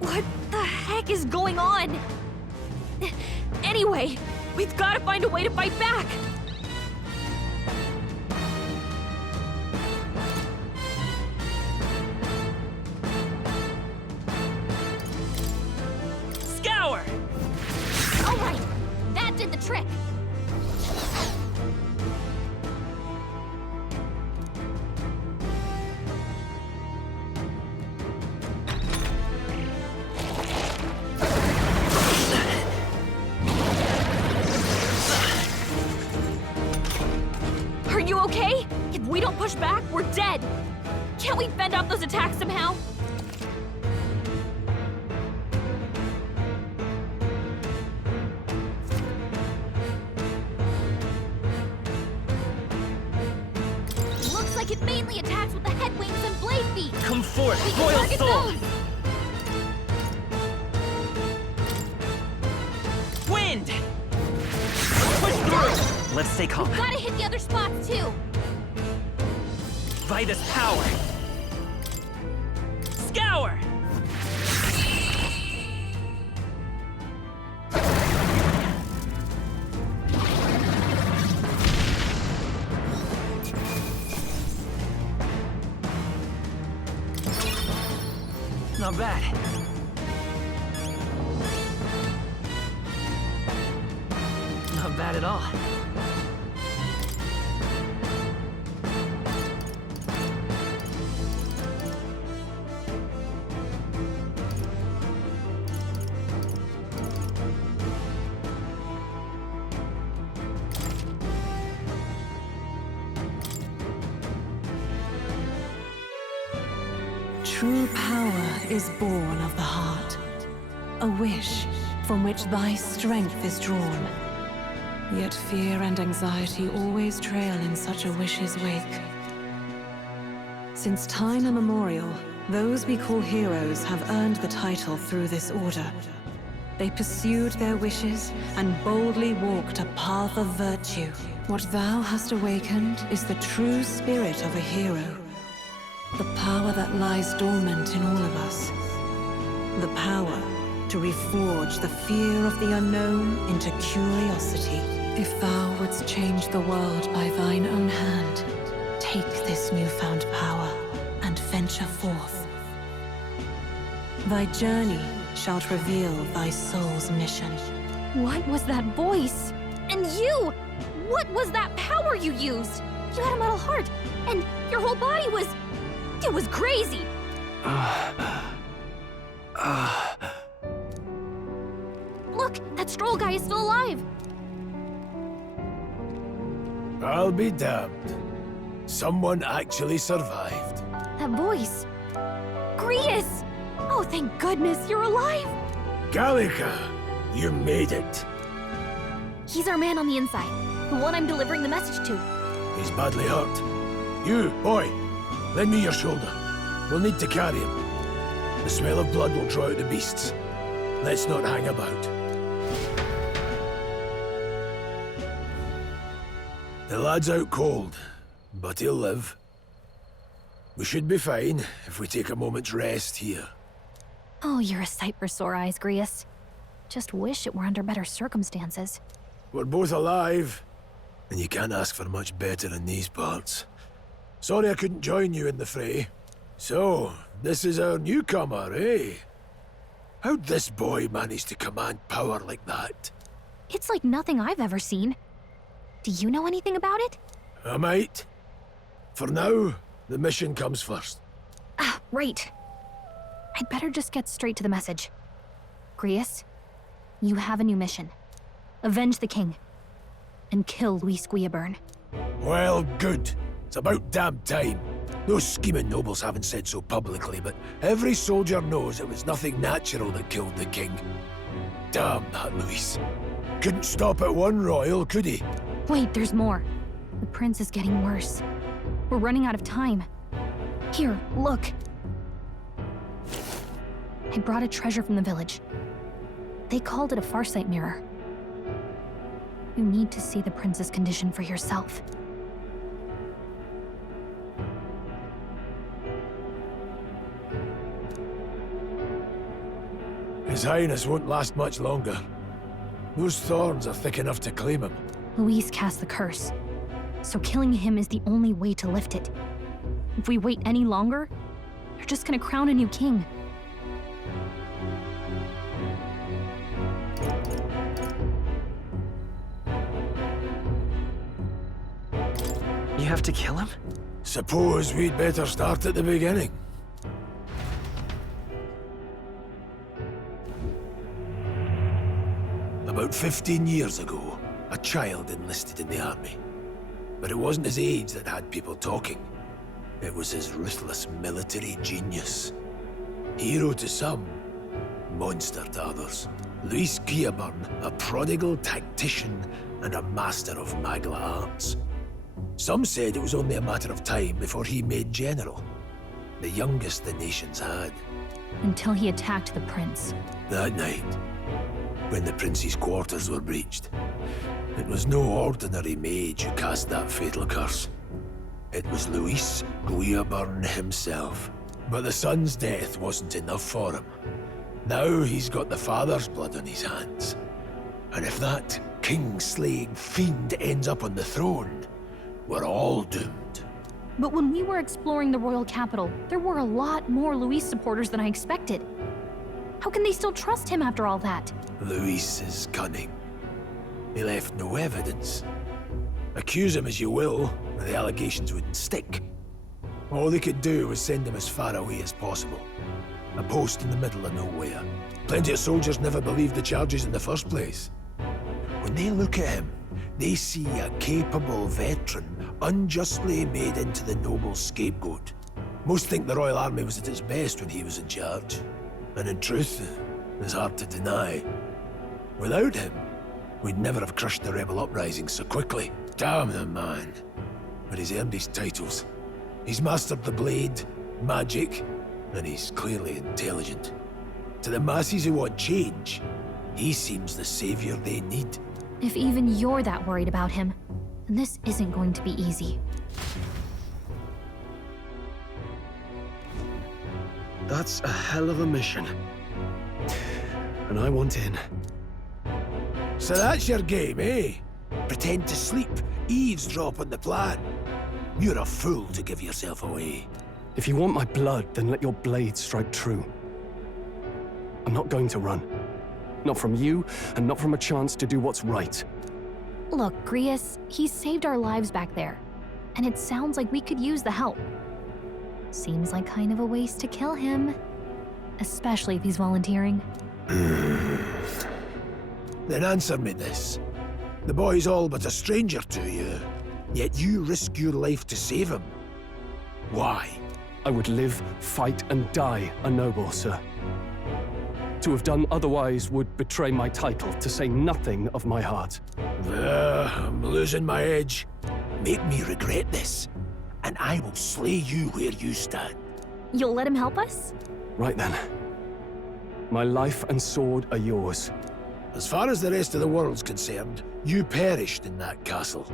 What the heck is going on? Anyway, we've got to find a way to fight back! Scour! Alright, that did the trick! Are you okay? If we don't push back, we're dead! Can't we fend off those attacks somehow? Looks like it mainly attacks with the head wings and blade feet! Come forth, We can royal target soul! those! Wind! Push through! Let's stay calm. We've gotta hit the other spots, too! Vitus power! Scour! Not bad. Not bad at all. True power is born of the heart, a wish from which thy strength is drawn. Yet fear and anxiety always trail in such a wish's wake. Since time immemorial, those we call heroes have earned the title through this order. They pursued their wishes and boldly walked a path of virtue. What thou hast awakened is the true spirit of a hero. The power that lies dormant in all of us. The power to reforge the fear of the unknown into curiosity. If thou wouldst change the world by thine own hand, take this newfound power and venture forth. Thy journey shalt reveal thy soul's mission. What was that voice? And you! What was that power you used? You had a metal heart, and your whole body was... It was crazy! Look, that Stroll guy is still alive! I'll be damned. Someone actually survived. That voice... Grius! Oh, thank goodness you're alive! Gallica, you made it. He's our man on the inside, the one I'm delivering the message to. He's badly hurt. You, boy, lend me your shoulder. We'll need to carry him. The smell of blood will draw out the beasts. Let's not hang about. The lad's out cold, but he'll live. We should be fine if we take a moment's rest here. Oh, you're a sight for sore eyes, Grius. Just wish it were under better circumstances. We're both alive, and you can't ask for much better in these parts. Sorry I couldn't join you in the fray. So, this is our newcomer, eh? How'd this boy manage to command power like that? It's like nothing I've ever seen. Do you know anything about it? I might. For now, the mission comes first. Ah, right. I'd better just get straight to the message. Grius, you have a new mission. Avenge the king. And kill Luis Guillaburn. Well, good. It's about damn time. Those scheming nobles haven't said so publicly, but every soldier knows it was nothing natural that killed the king. Damn that Luis. Couldn't stop at one royal, could he? Wait, there's more. The prince is getting worse. We're running out of time. Here, look. I brought a treasure from the village. They called it a farsight mirror. You need to see the prince's condition for yourself. His Highness won't last much longer. Those thorns are thick enough to claim him. Luis cast the curse, so killing him is the only way to lift it. If we wait any longer, they're just gonna crown a new king. You have to kill him? Suppose we'd better start at the beginning. About 15 years ago, a child enlisted in the army. But it wasn't his age that had people talking. It was his ruthless military genius. Hero to some, monster to others. Luis Guillaburn, a prodigal tactician and a master of Magla arts. Some said it was only a matter of time before he made general. The youngest the nations had. Until he attacked the prince. That night, when the prince's quarters were breached, it was no ordinary mage who cast that fatal curse. It was Luis Guillaburn himself. But the son's death wasn't enough for him. Now he's got the father's blood on his hands. And if that king-slaying fiend ends up on the throne, we're all doomed. But when we were exploring the royal capital, there were a lot more Luis supporters than I expected. How can they still trust him after all that? Luis is cunning. He left no evidence. Accuse him as you will, the allegations wouldn't stick. All they could do was send him as far away as possible. A post in the middle of nowhere. Plenty of soldiers never believed the charges in the first place. When they look at him, they see a capable veteran unjustly made into the noble scapegoat. Most think the Royal Army was at its best when he was in charge. And in truth, it's hard to deny. Without him, we'd never have crushed the rebel uprising so quickly. Damn the man. But he's earned his titles. He's mastered the blade, magic, and he's clearly intelligent. To the masses who want change, he seems the savior they need. If even you're that worried about him, then this isn't going to be easy. That's a hell of a mission. And I want in. So that's your game, eh? Pretend to sleep, eavesdrop on the plan. You're a fool to give yourself away. If you want my blood, then let your blade strike true. I'm not going to run. Not from you, and not from a chance to do what's right. Look, Grius, he saved our lives back there. And it sounds like we could use the help. Seems like kind of a waste to kill him. Especially if he's volunteering. Then answer me this. The boy's all but a stranger to you, yet you risk your life to save him. Why? I would live, fight, and die a noble, sir. To have done otherwise would betray my title, to say nothing of my heart. I'm losing my edge. Make me regret this, and I will slay you where you stand. You'll let him help us? Right then. My life and sword are yours. As far as the rest of the world's concerned, you perished in that castle.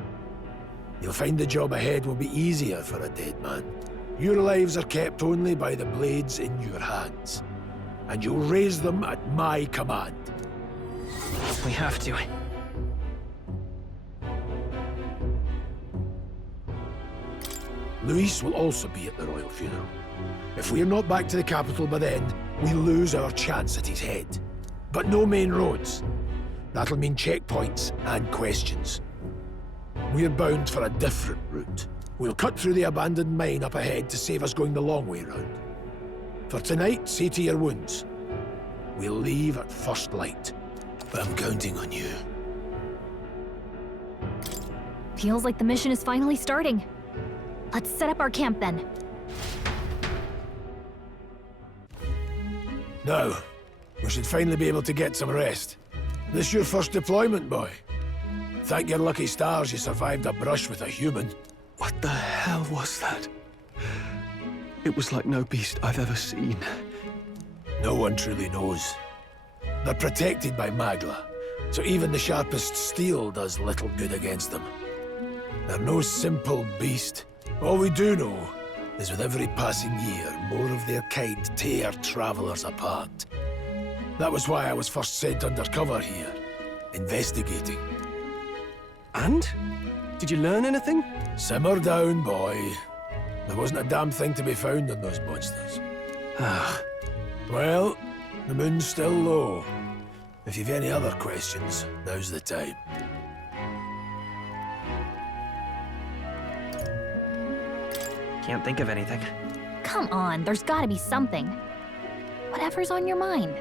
You'll find the job ahead will be easier for a dead man. Your lives are kept only by the blades in your hands. And you'll raise them at my command. We have to. Luis will also be at the royal funeral. If we're not back to the capital by then, we lose our chance at his head. But no main roads. That'll mean checkpoints and questions. We're bound for a different route. We'll cut through the abandoned mine up ahead to save us going the long way round. For tonight, see to your wounds. We'll leave at first light. But I'm counting on you. Feels like the mission is finally starting. Let's set up our camp then. Now, we should finally be able to get some rest. This your first deployment, boy? Thank your lucky stars you survived a brush with a human. What the hell was that? It was like no beast I've ever seen. No one truly knows. They're protected by Magla, so even the sharpest steel does little good against them. They're no simple beast. All we do know is with every passing year, more of their kind tear travelers apart. That was why I was first sent undercover here, investigating. And? Did you learn anything? Simmer down, boy. There wasn't a damn thing to be found on those monsters. Well, the moon's still low. If you've any other questions, now's the time. Can't think of anything. Come on, there's gotta be something. Whatever's on your mind.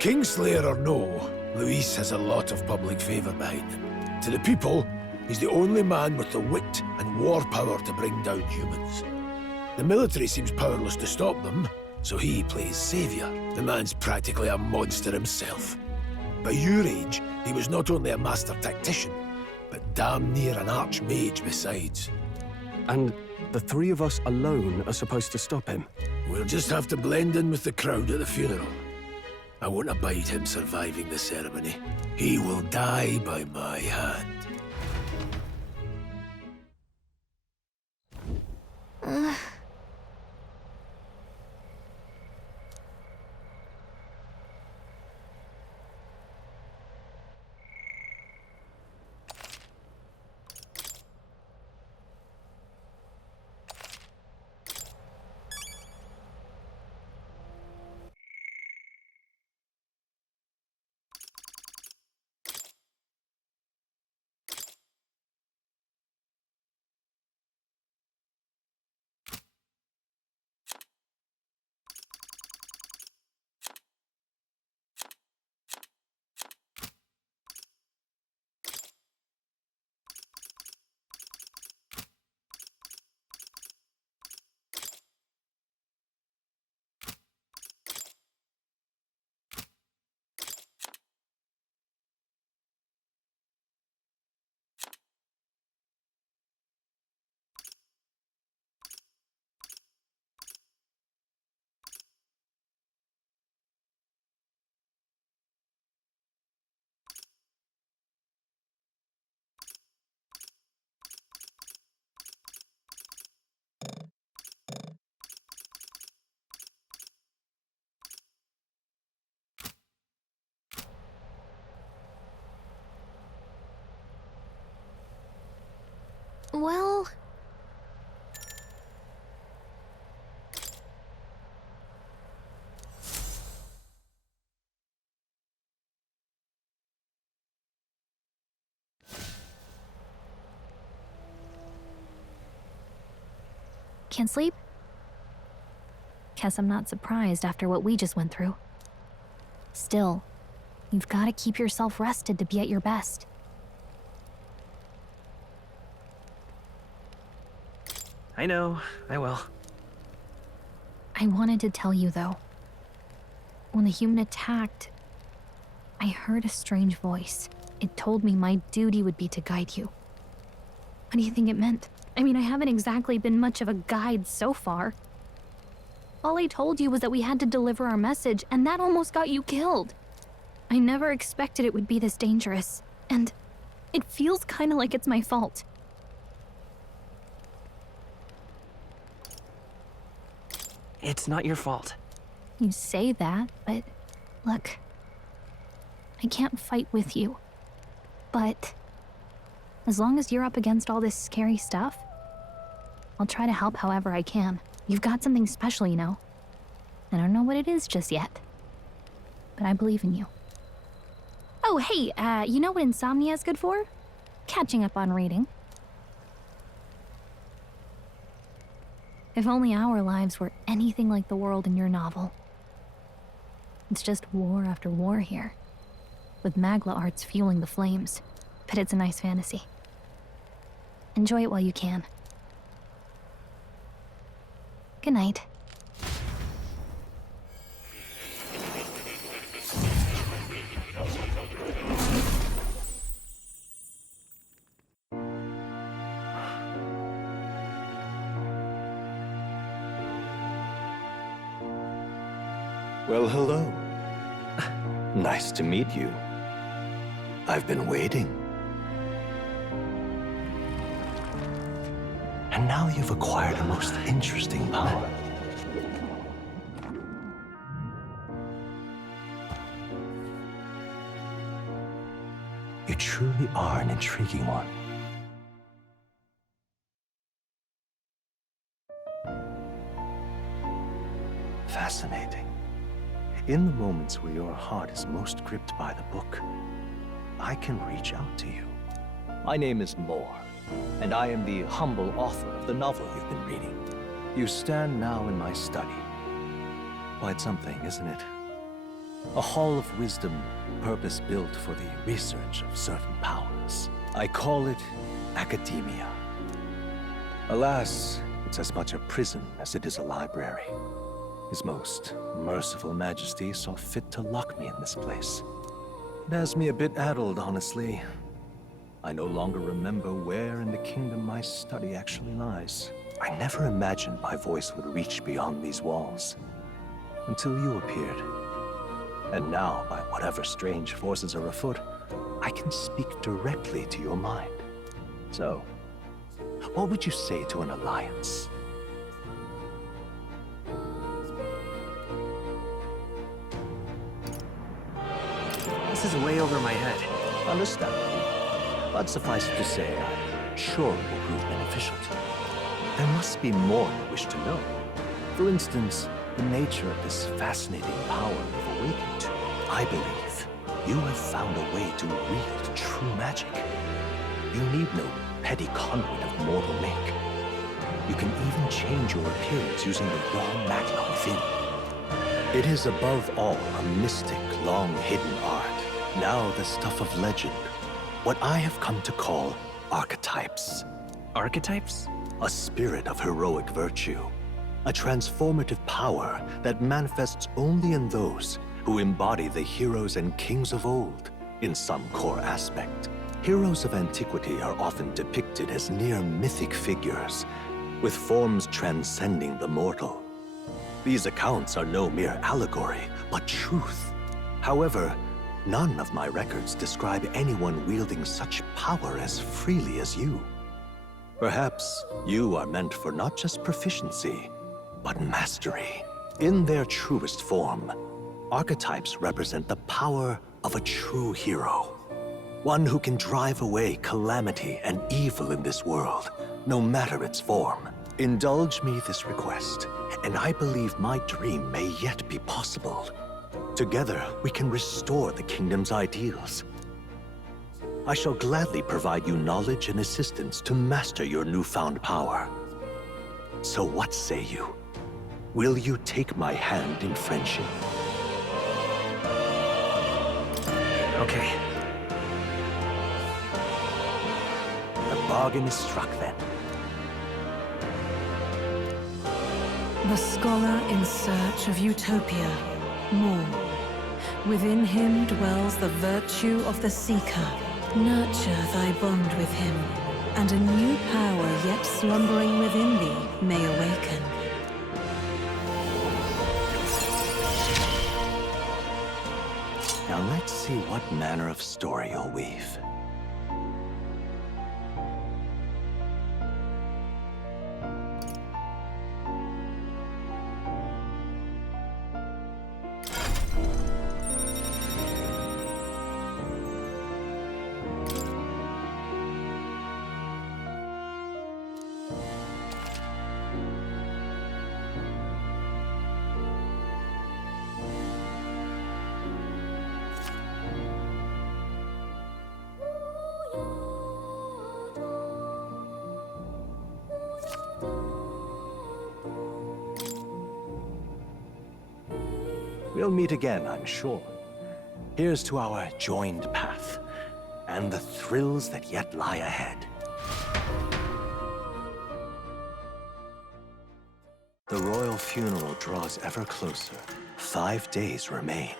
Kingslayer or no, Luis has a lot of public favor behind him. To the people, he's the only man with the wit and war power to bring down humans. The military seems powerless to stop them, so he plays savior. The man's practically a monster himself. By your age, he was not only a master tactician, but damn near an archmage besides. And the three of us alone are supposed to stop him? We'll just have to blend in with the crowd at the funeral. I won't abide him surviving the ceremony. He will die by my hand. Can't sleep? Guess I'm not surprised after what we just went through. Still, you've got to keep yourself rested to be at your best. I know, I will. I wanted to tell you, though. When the human attacked, I heard a strange voice. It told me my duty would be to guide you. What do you think it meant? I mean, I haven't exactly been much of a guide so far. All I told you was that we had to deliver our message, and that almost got you killed. I never expected it would be this dangerous, and it feels kind of like it's my fault. It's not your fault. You say that, but look, I can't fight with you. But as long as you're up against all this scary stuff, I'll try to help however I can. You've got something special, you know. I don't know what it is just yet, but I believe in you. Oh, hey, you know what insomnia is good for? Catching up on reading. If only our lives were anything like the world in your novel. It's just war after war here, with Magla arts fueling the flames. But it's a nice fantasy. Enjoy it while you can. Good night. Well, hello. Nice to meet you. I've been waiting. And now you've acquired a most interesting power. You truly are an intriguing one. Fascinating. In the moments where your heart is most gripped by the book, I can reach out to you. My name is Moore, and I am the humble author of the novel you've been reading. You stand now in my study. Quite something, isn't it? A hall of wisdom, purpose-built for the research of certain powers. I call it academia. Alas, it's as much a prison as it is a library. His most merciful majesty saw fit to lock me in this place. It has me a bit addled, honestly. I no longer remember where in the kingdom my study actually lies. I never imagined my voice would reach beyond these walls, until you appeared. And now, by whatever strange forces are afoot, I can speak directly to your mind. So, what would you say to an alliance? This is way over my head. Understandable. But suffice it to say, I'm sure it will prove beneficial to you. There must be more you wish to know. For instance, the nature of this fascinating power you've awakened to. I believe you have found a way to wield true magic. You need no petty conduit of mortal make. You can even change your appearance using the raw magma within. It is above all a mystic, long-hidden art, now the stuff of legend. What I have come to call archetypes. Archetypes? A spirit of heroic virtue. A transformative power that manifests only in those who embody the heroes and kings of old in some core aspect. Heroes of antiquity are often depicted as near mythic figures, with forms transcending the mortal. These accounts are no mere allegory, but truth. However, none of my records describe anyone wielding such power as freely as you. Perhaps you are meant for not just proficiency, but mastery. In their truest form, archetypes represent the power of a true hero. One who can drive away calamity and evil in this world, no matter its form. Indulge me this request, and I believe my dream may yet be possible. Together, we can restore the kingdom's ideals. I shall gladly provide you knowledge and assistance to master your newfound power. So what say you? Will you take my hand in friendship? Okay. The bargain is struck then. The scholar in search of utopia. More. Within him dwells the virtue of the seeker. Nurture thy bond with him, and a new power yet slumbering within thee may awaken. Now let's see what manner of story you'll weave. We'll meet again, I'm sure. Here's to our joined path, and the thrills that yet lie ahead. The royal funeral draws ever closer. 5 days remain.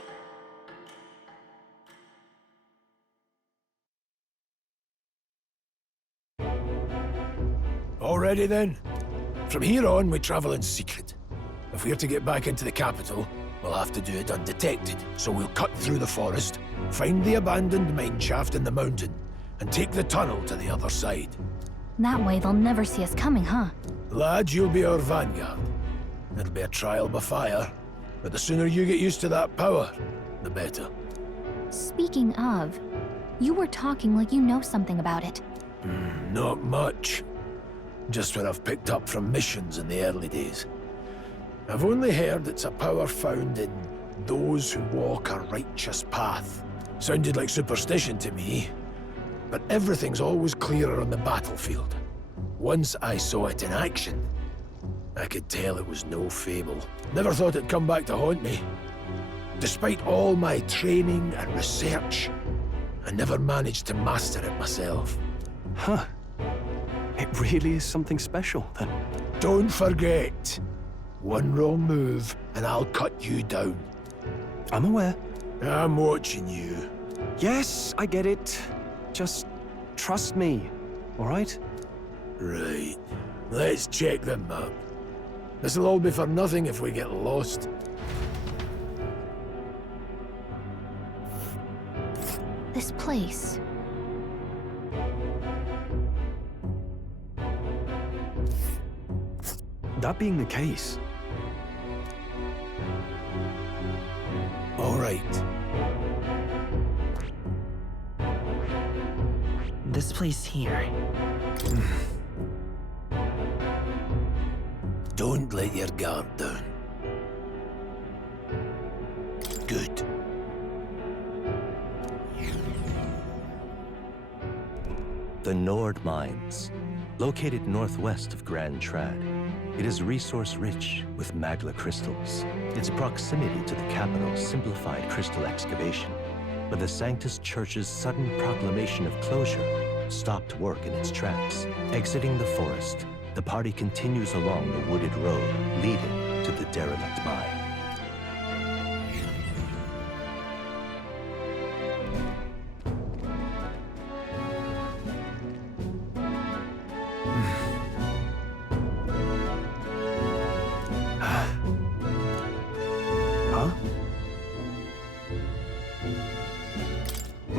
Already then? From here on, we travel in secret. If we're to get back into the capital, we'll have to do it undetected. So we'll cut through the forest, find the abandoned mine shaft in the mountain, and take the tunnel to the other side. That way they'll never see us coming, huh? Lad, you'll be our vanguard. It'll be a trial by fire, but the sooner you get used to that power, the better. Speaking of, you were talking like you know something about it. Not much. Just what I've picked up from missions in the early days. I've only heard it's a power found in those who walk a righteous path. Sounded like superstition to me, but everything's always clearer on the battlefield. Once I saw it in action, I could tell it was no fable. Never thought it'd come back to haunt me. Despite all my training and research, I never managed to master it myself. Huh. It really is something special, then. Don't forget. One wrong move, and I'll cut you down. I'm aware. I'm watching you. Yes, I get it. Just trust me, all right? Right. Let's check the map. This'll all be for nothing if we get lost. This place. That being the case... All right. This place here. Don't let your guard down. Good. The Nord Mines, located northwest of Grand Trad. It is resource-rich with magla crystals. Its proximity to the capital simplified crystal excavation, but the Sanctus Church's sudden proclamation of closure stopped work in its tracks. Exiting the forest, the party continues along the wooded road leading to the derelict mine.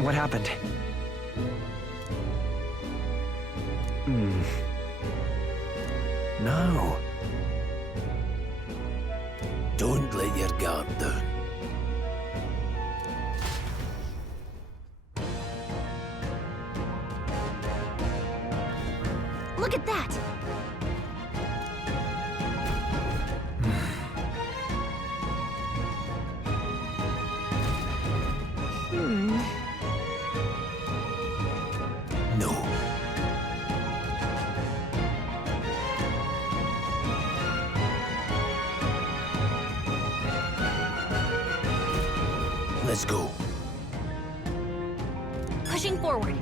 What happened? No. Don't let your guard down. Look at that! No. Let's go. Pushing forward.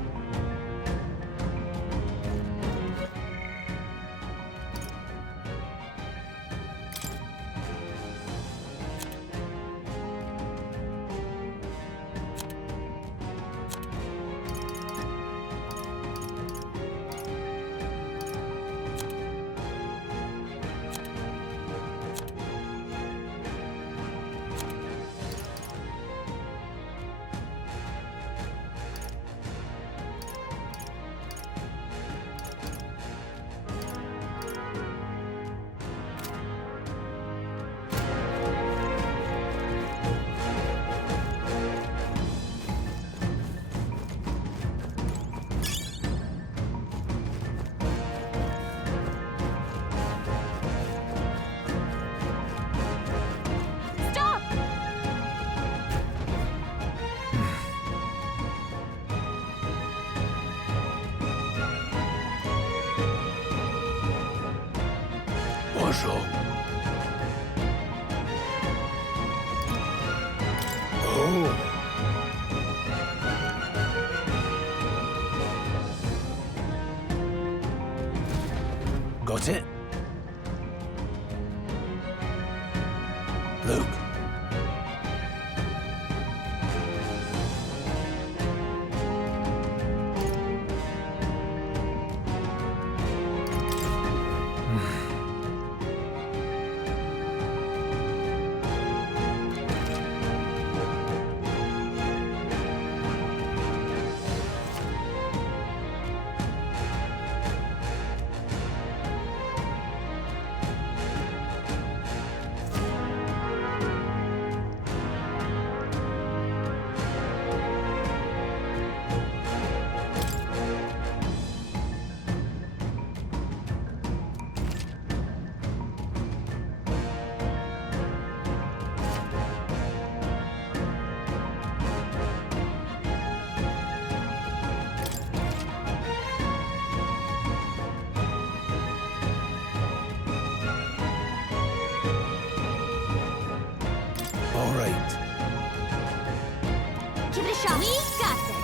What's wrong? Oh. Got it? Look. All right. Give it a shot. We got this.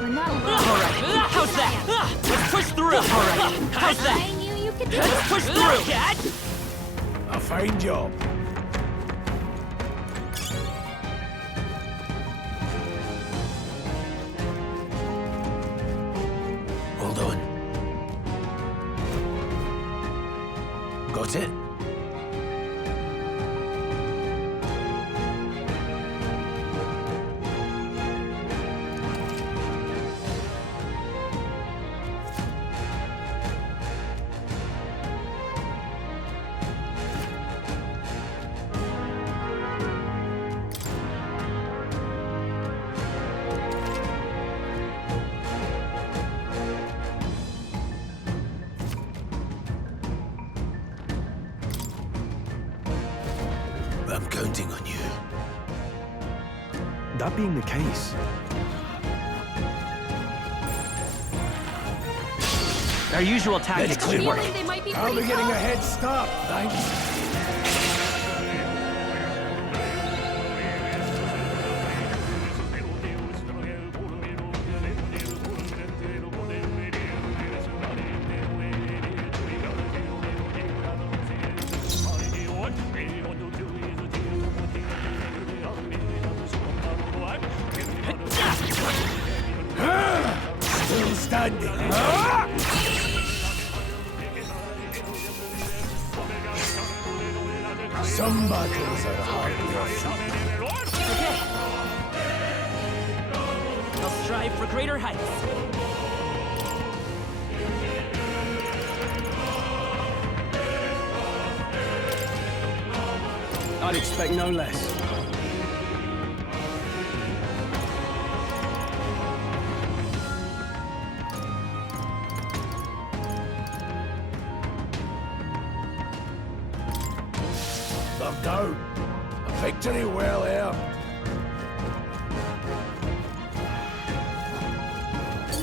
We're not alone. All right. How's that? Let's push through. All right. How's that? I knew you could do Let's it. push through. Cat. A fine job. Hold on. Got it? I'm counting on you. That being the case, Our usual tactics should work. Feeling they might be I'll pretty be getting a tough. head start, thanks. Still standing. Some battles are hard. Okay. I'll strive for greater heights. I'd expect no less. I'm down. A victory well earned.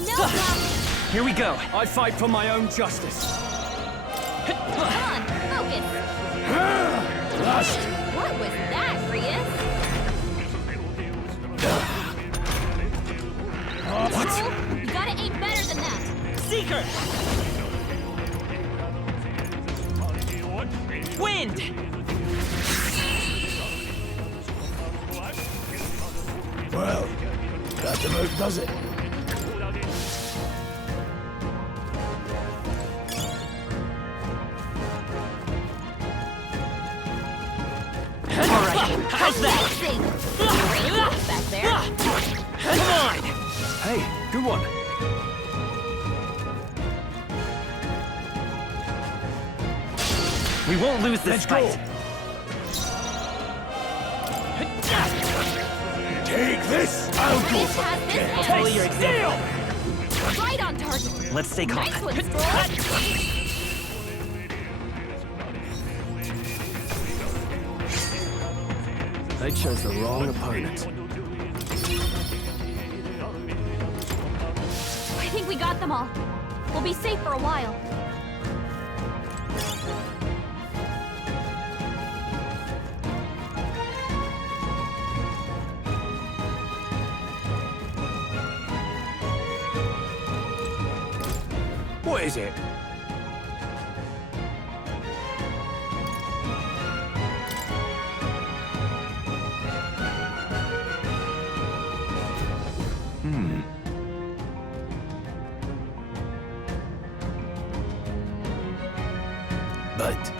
No, Here we go. I fight for my own justice. come on, focus. last. What was that, Rias? What? You gotta aim better than that. Seeker! Wind! Well, that about does it. Alright, how's that? Back there. Come on! Hey, good one. We won't lose this fight. Take this! I'll go Rias for has the this kill. hand. Follow your example. Right on target. Let's stay calm. Nice one, Stroll. They chose the wrong opponent. I think we got them all. We'll be safe for a while. What is it? But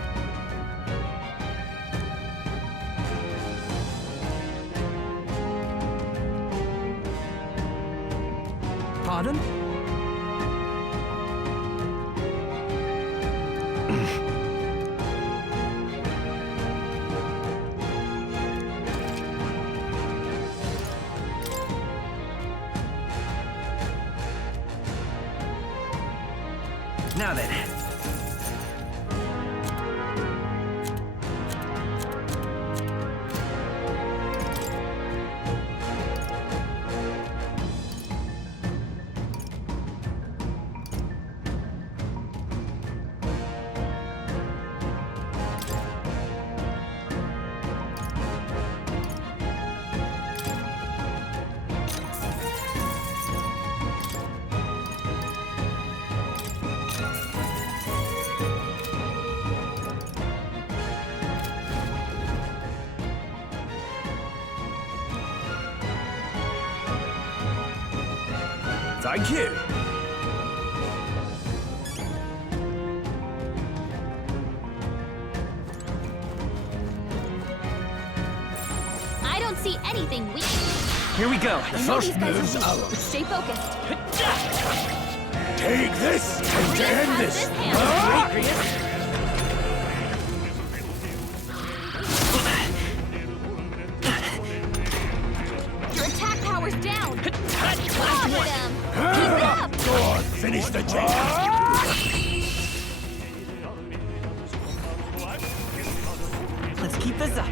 Pardon? Now then. Thank you. I don't see anything weak. Here we go. I know these guys are weak, but stay focused. Take this and Rias end has this. this hand. Ah! Great, Rias. Your attack power's down. Clobber them. Keep it up. Go on, finish the job. Let's keep this up.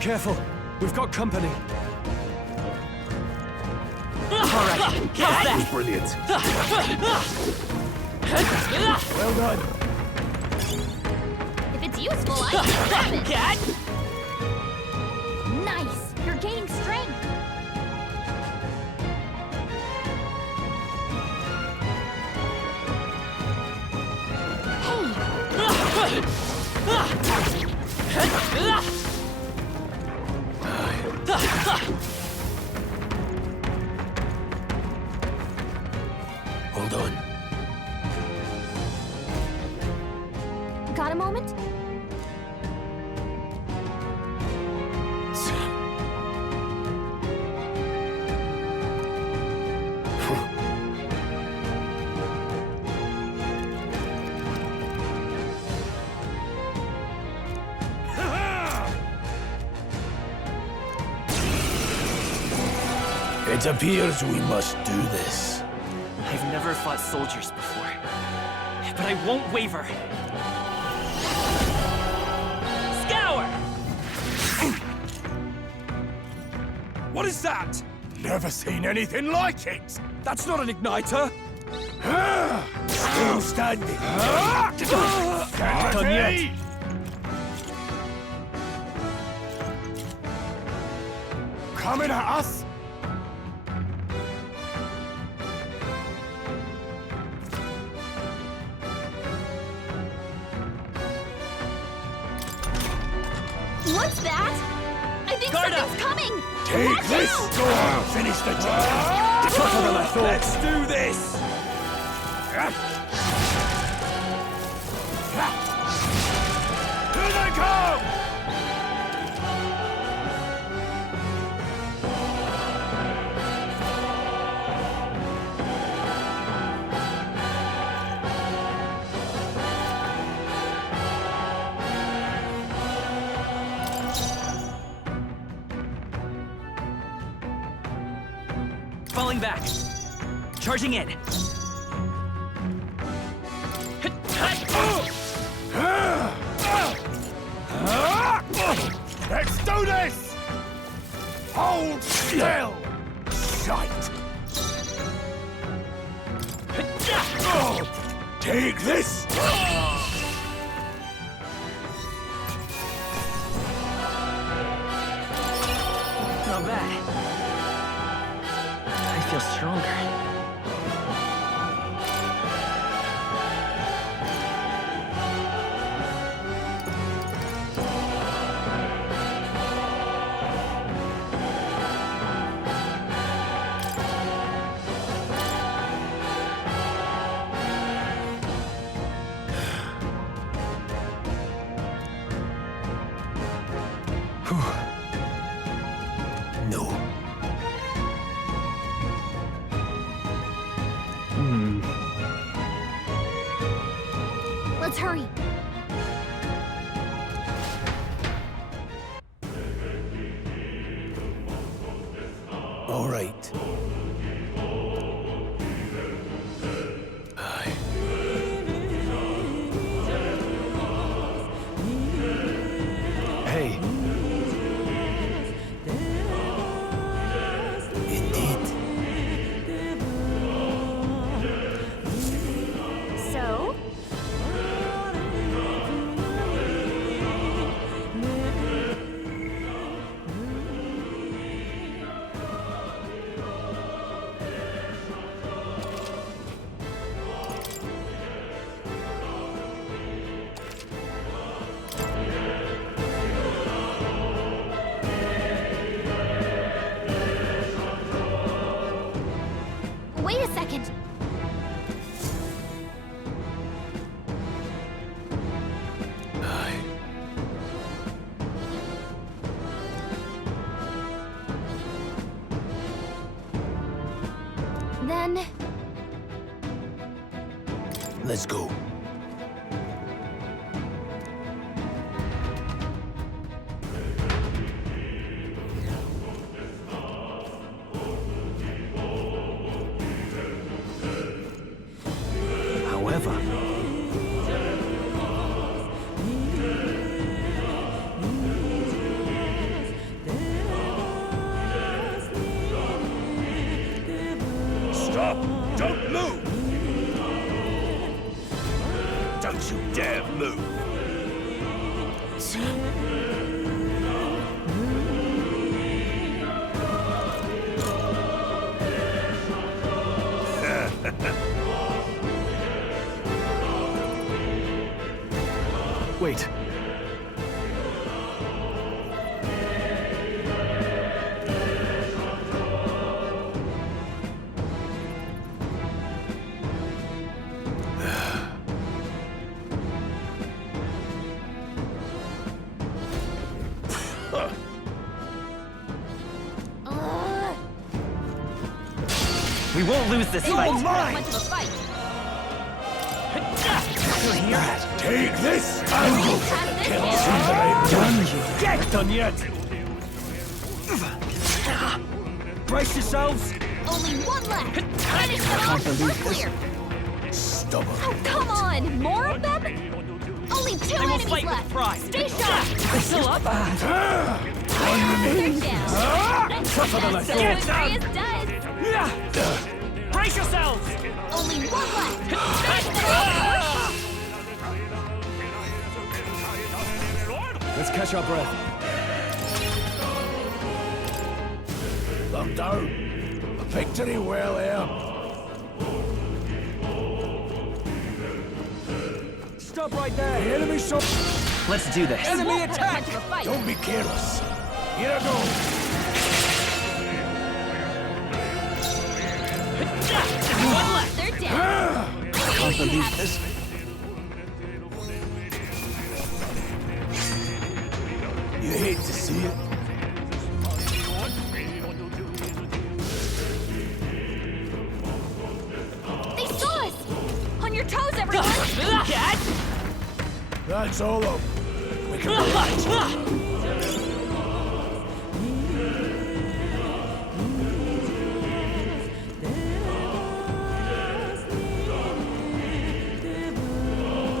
Careful, we've got company. Alright, how's that? Brilliant. Well done. If it's useful, I can grab it. Cat! Nice. You're gaining strength. hold on. Got a moment? It appears we must do this. I've never fought soldiers before, but I won't waver. Scour! What is that? Never seen anything like it. That's not an igniter. Still standing. Not done yet. Coming at us? What's that? I think something's coming! Take Watch this! out! Go on, finish the job! Tougher than I thought. Let's do this! Here they come! Falling back. Charging in. Let's do this! Hold still! Shite! Take this! Not bad. I feel stronger. No. Let's hurry. All right. Aye. Hey, Indeed. So? Wait a second. Aye. Then, Let's go. however, Stop! Don't move! Don't you dare move! wait. We won't lose this fight. much of a fight. Take this! I'll go for the kill. See that I've done you. Get done yet! Brace yourselves. Only one left. Finish them off. We're clear. Stubborn. Oh, come on. More of them? Only two I will enemies fight with left. pride. Stay sharp. Still up? They're down. Tougher than I So thought. Andreas does. Brace yourselves! Only one left! Let's catch our breath. They're down. A victory well earned. Stop right there! The enemy so... Let's do this. Enemy attack! Don't be careless. Here I go. One left, they're dead. I can't believe this. You hate to see it. They saw us! On your toes, everyone! That's all up. We can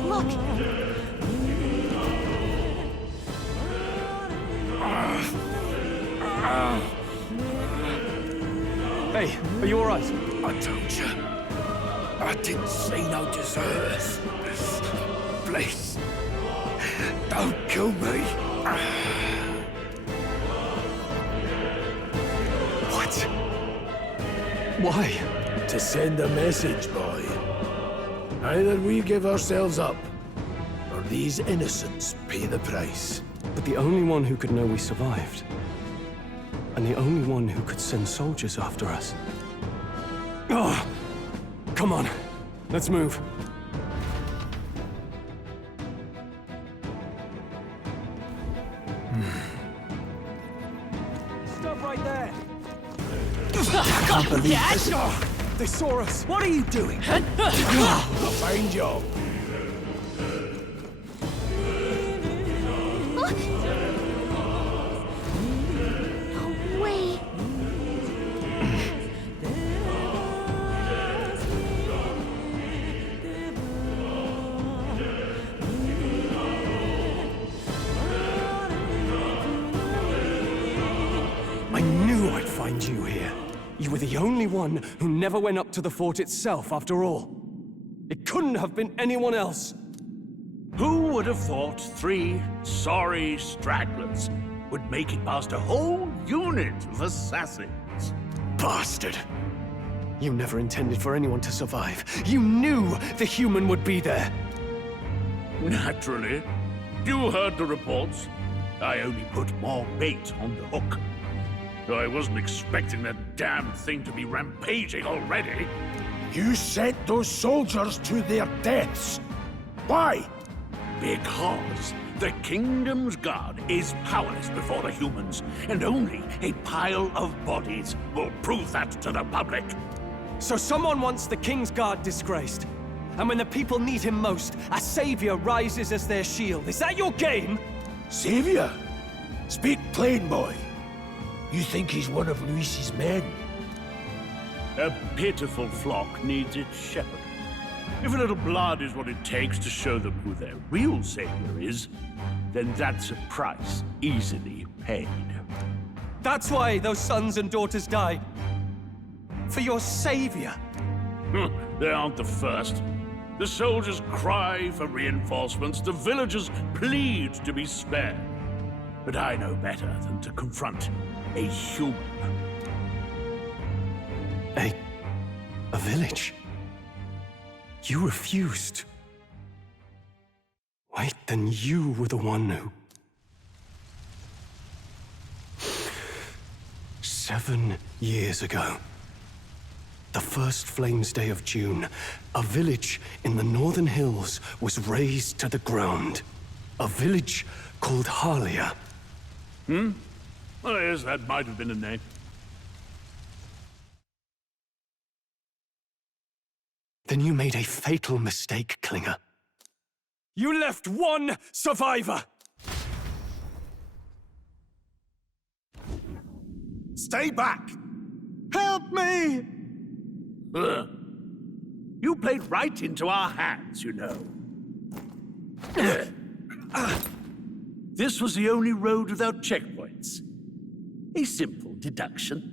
Look! Hey, are you alright? I told you. I didn't see no deserters. Please. Don't kill me. What? Why? To send a message, boy. Either we give ourselves up, or these innocents pay the price. But the only one who could know we survived, and the only one who could send soldiers after us. Oh, come on, let's move. Stop right there! I can't believe this. Oh, they saw us! What are you doing? A fine job. No way! I knew I'd find you here. You were the only one who never went up to the fort itself, after all. It couldn't have been anyone else. Who would have thought 3 sorry stragglers would make it past a whole unit of assassins? Bastard! You never intended for anyone to survive. You knew the human would be there. Naturally. You heard the reports. I only put more bait on the hook. I wasn't expecting that damn thing to be rampaging already. You sent those soldiers to their deaths. Why? Because the Kingdom's Guard is powerless before the humans, and only a pile of bodies will prove that to the public. So someone wants the King's Guard disgraced. And when the people need him most, a savior rises as their shield. Is that your game? Savior? Speak plain, boy. You think he's one of Luis's men? A pitiful flock needs its shepherd. If a little blood is what it takes to show them who their real savior is, then that's a price easily paid. That's why those sons and daughters died. For your savior. They aren't the first. The soldiers cry for reinforcements, the villagers plead to be spared. But I know better than to confront a human. A village? You refused. Wait, then you were the one who... 7 years ago, the first Flames Day of June, a village in the northern hills was razed to the ground. A village called Harlia. Well, yes, that might have been a name. Then you made a fatal mistake, Klinger. You left one survivor! Stay back! Help me! You played right into our hands, you know. This was the only road without checkpoints. A simple deduction.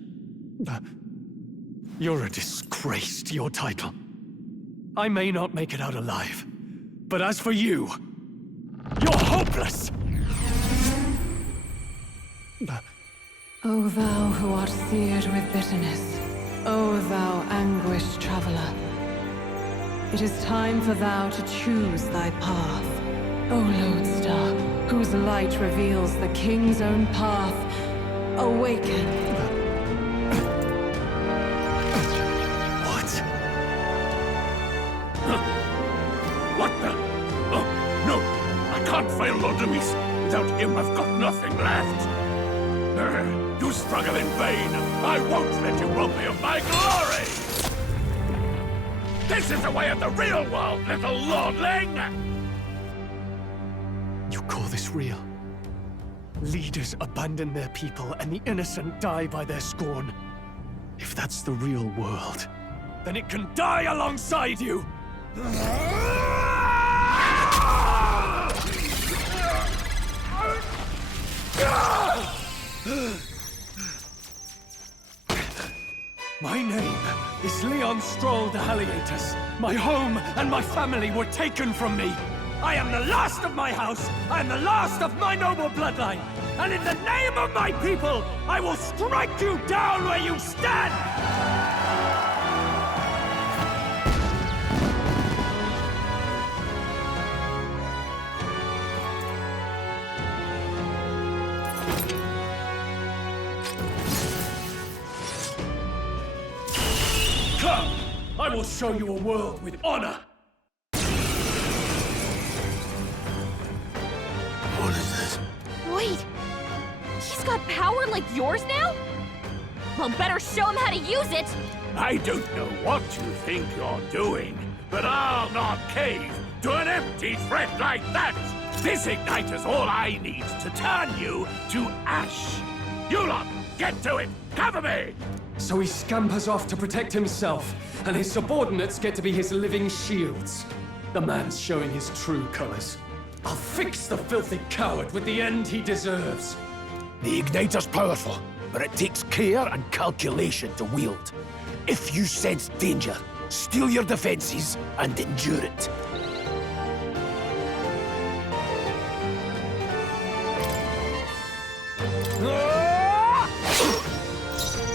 You're a disgrace to your title. I may not make it out alive, but as for you, you're hopeless! O thou who art seared with bitterness, O thou anguished traveler, it is time for thou to choose thy path. O lodestar, whose light reveals the king's own path, awaken. What? What the? Oh, no! I can't fail Lord Luis. Without him, I've got nothing left. You struggle in vain. I won't let you rob me of my glory! This is the way of the real world, little lordling! You call this real? Leaders abandon their people and the innocent die by their scorn. If that's the real world, then it can die alongside you! My name is Leon Stroll de Haliatus. My home and my family were taken from me. I am the last of my house. I am the last of my noble bloodline. And in the name of my people, I will strike you down where you stand! Come! I will show you a world with honor! What is this? Wait! He's got power like yours now? Well, better show him how to use it! I don't know what you think you're doing, but I'll not cave to an empty threat like that! This igniter's all I need to turn you to ash! You lot, get to it! Cover me! So he scampers off to protect himself, and his subordinates get to be his living shields. The man's showing his true colors. I'll fix the filthy coward with the end he deserves. The igniter's powerful, but it takes care and calculation to wield. If you sense danger, steel your defenses and endure it.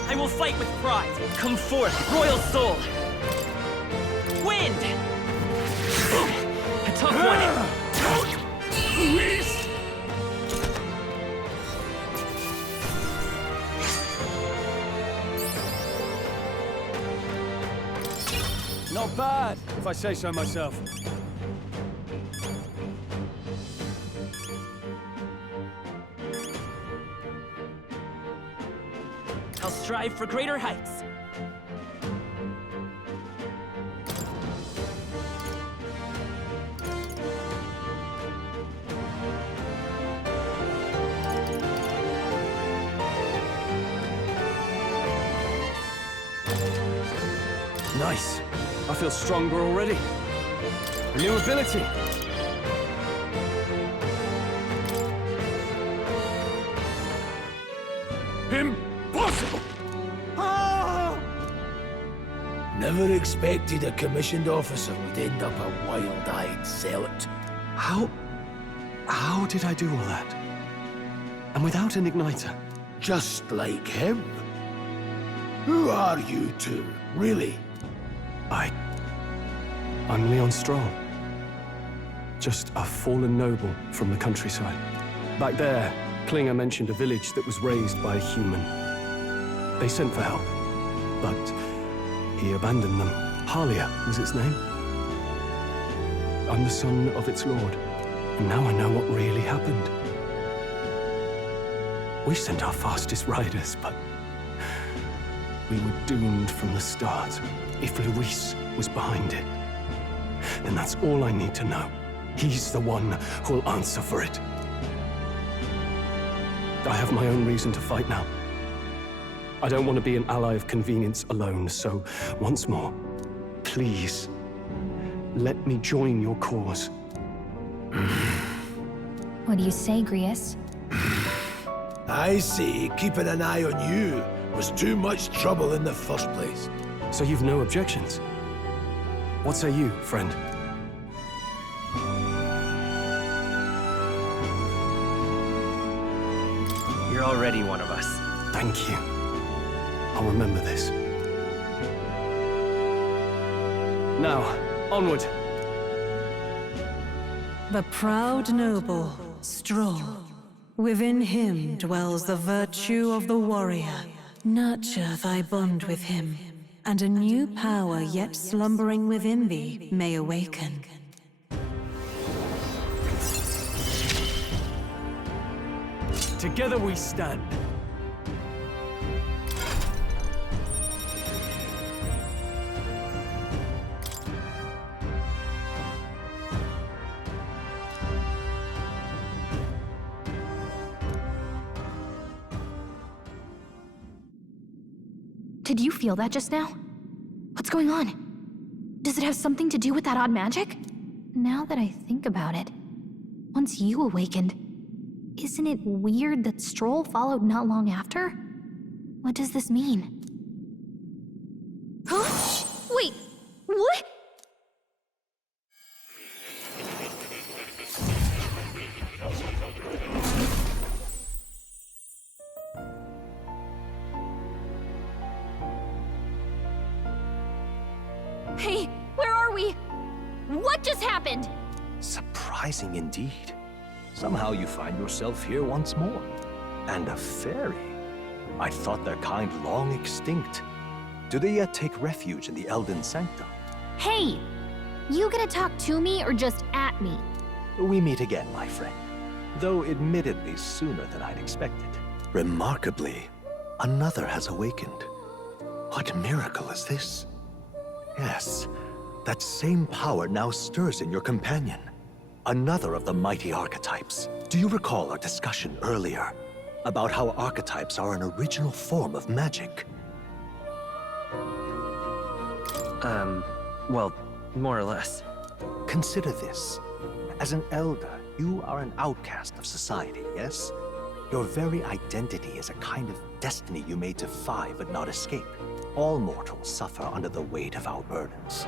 I will fight with pride. Come forth, royal soul. Wind! A tough one. Luis! Not bad, if I say so myself. I'll strive for greater heights. Nice. I feel stronger already. A new ability. Impossible! Never expected a commissioned officer would end up a wild-eyed zealot. How did I do all that? And without an igniter? Just like him. Who are you two, really? I'm Leon Stroll. Just a fallen noble from the countryside. Back there, Klinger mentioned a village that was raised by a human. They sent for help, but he abandoned them. Halia was its name. I'm the son of its lord, and now I know what really happened. We sent our fastest riders, but we were doomed from the start. If Luis was behind it, then that's all I need to know. He's the one who'll answer for it. I have my own reason to fight now. I don't want to be an ally of convenience alone, so once more, please, let me join your cause. What do you say, Grius? I say keeping an eye on you was too much trouble in the first place. So you've no objections? What say you, friend? You're already one of us. Thank you. I'll remember this. Now, onward. The proud noble, Stroll. Within him dwells the virtue of the warrior. Nurture thy bond with him, and a new power yet slumbering within thee may awaken. Together we stand. Did you feel that just now? What's going on? Does it have something to do with that odd magic? Now that I think about it, once you awakened, isn't it weird that Stroll followed not long after? What does this mean? Huh? Wait, what? Hey, where are we? What just happened? Surprising indeed. Somehow you find yourself here once more. And a fairy. I thought their kind long extinct. Do they yet take refuge in the Elden Sanctum? Hey! You gonna talk to me or just at me? We meet again, my friend. Though admittedly sooner than I'd expected. Remarkably, another has awakened. What miracle is this? Yes, that same power now stirs in your companion. Another of the mighty archetypes. Do you recall our discussion earlier about how archetypes are an original form of magic? Well, more or less. Consider this. As an elder, you are an outcast of society, yes? Your very identity is a kind of destiny you may defy but not escape. All mortals suffer under the weight of our burdens.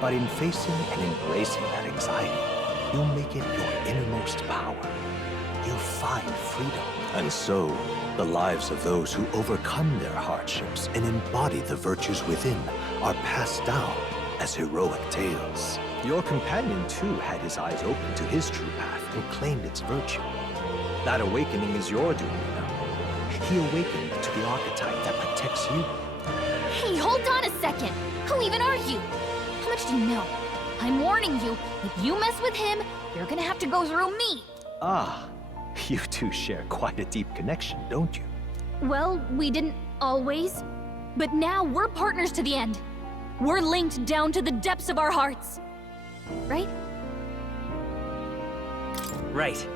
But in facing and embracing that anxiety, you make it your innermost power. You find freedom. And so, the lives of those who overcome their hardships and embody the virtues within are passed down as heroic tales. Your companion, too, had his eyes open to his true path and claimed its virtue. That awakening is your doing now. He awakened to the archetype that protects you. Hey, hold on a second! Who even are you? How much do you know? I'm warning you, if you mess with him, you're gonna have to go through me! Ah, you two share quite a deep connection, don't you? Well, we didn't always. But now we're partners to the end. We're linked down to the depths of our hearts. Right? Right.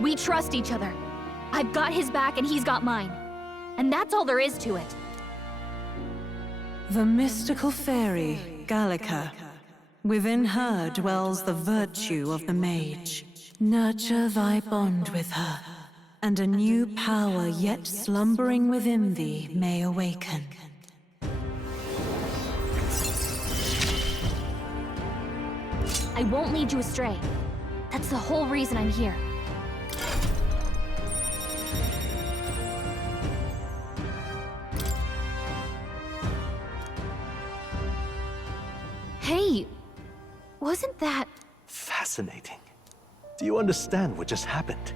We trust each other. I've got his back and he's got mine. And that's all there is to it. The mystical fairy, Gallica. Within her dwells the virtue of the mage. Nurture thy bond with her, and a new power yet slumbering within thee may awaken. I won't lead you astray. That's the whole reason I'm here. Hey, wasn't that... Fascinating. Do you understand what just happened?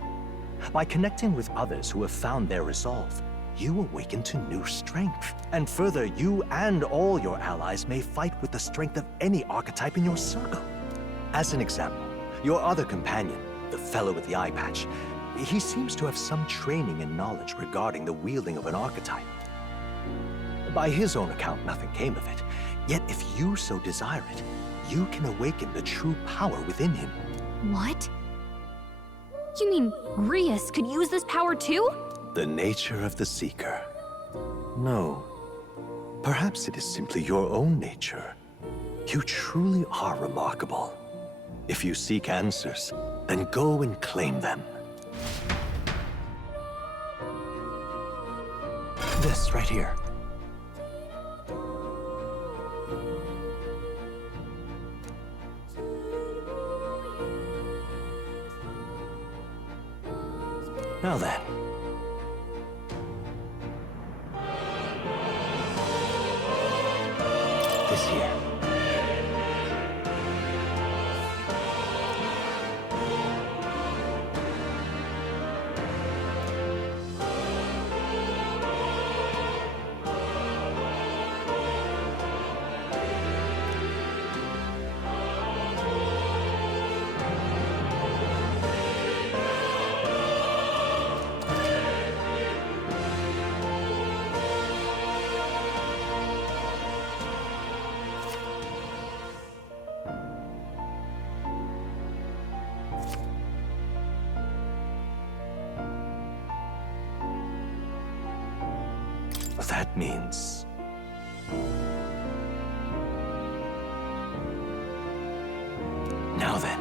By connecting with others who have found their resolve, you awaken to new strength. And further, you and all your allies may fight with the strength of any archetype in your circle. As an example, your other companion, the fellow with the eye patch, he seems to have some training and knowledge regarding the wielding of an archetype. By his own account, nothing came of it. Yet if you so desire it, you can awaken the true power within him. What? You mean Grius could use this power too? The nature of the Seeker. No. Perhaps it is simply your own nature. You truly are remarkable. If you seek answers, then go and claim them. This right here. this here. That means... Now then.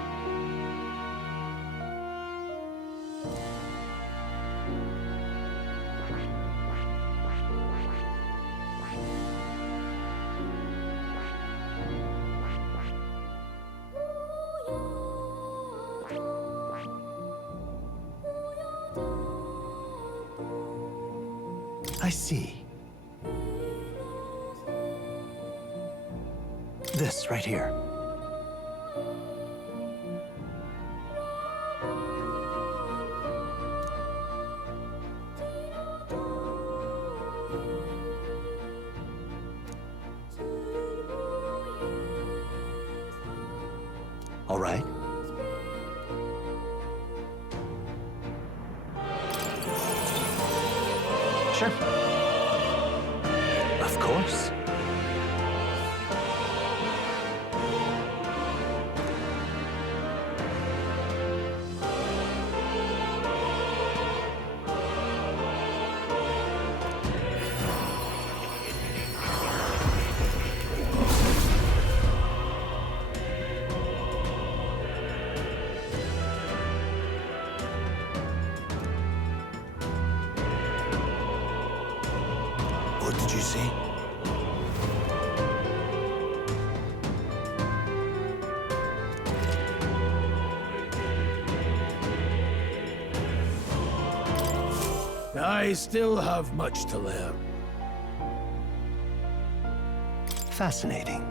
I see. This right here. All right. Sure. Of course. What did you say? I still have much to learn. Fascinating.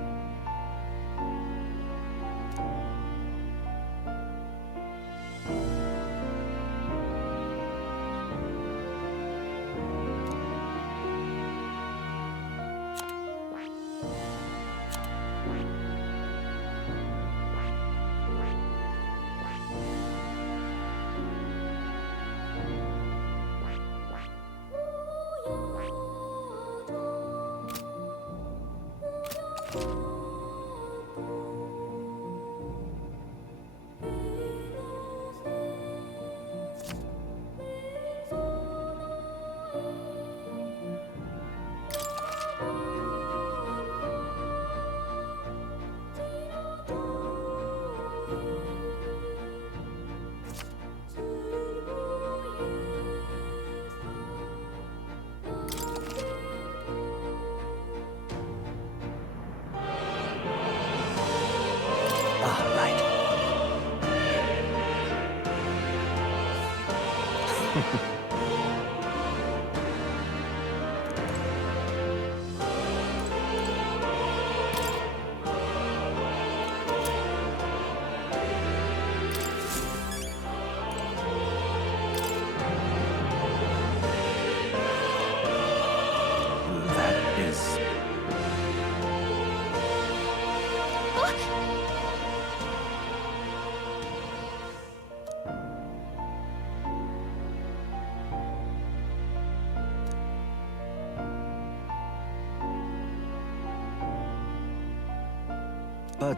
But...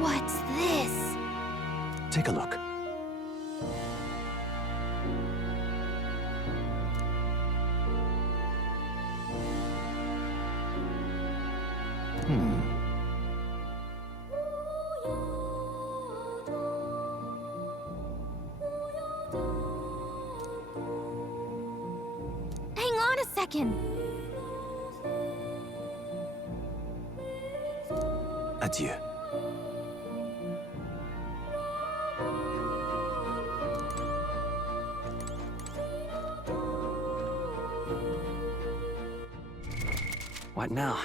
What's this? take a look. Hang on a second. Adieu. What now?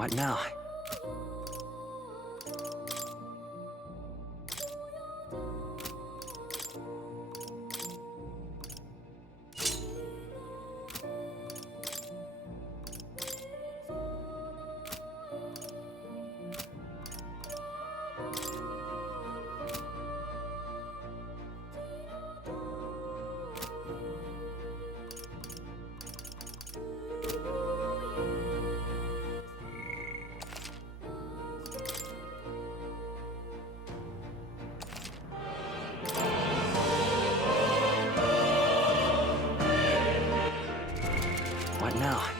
What now? What now?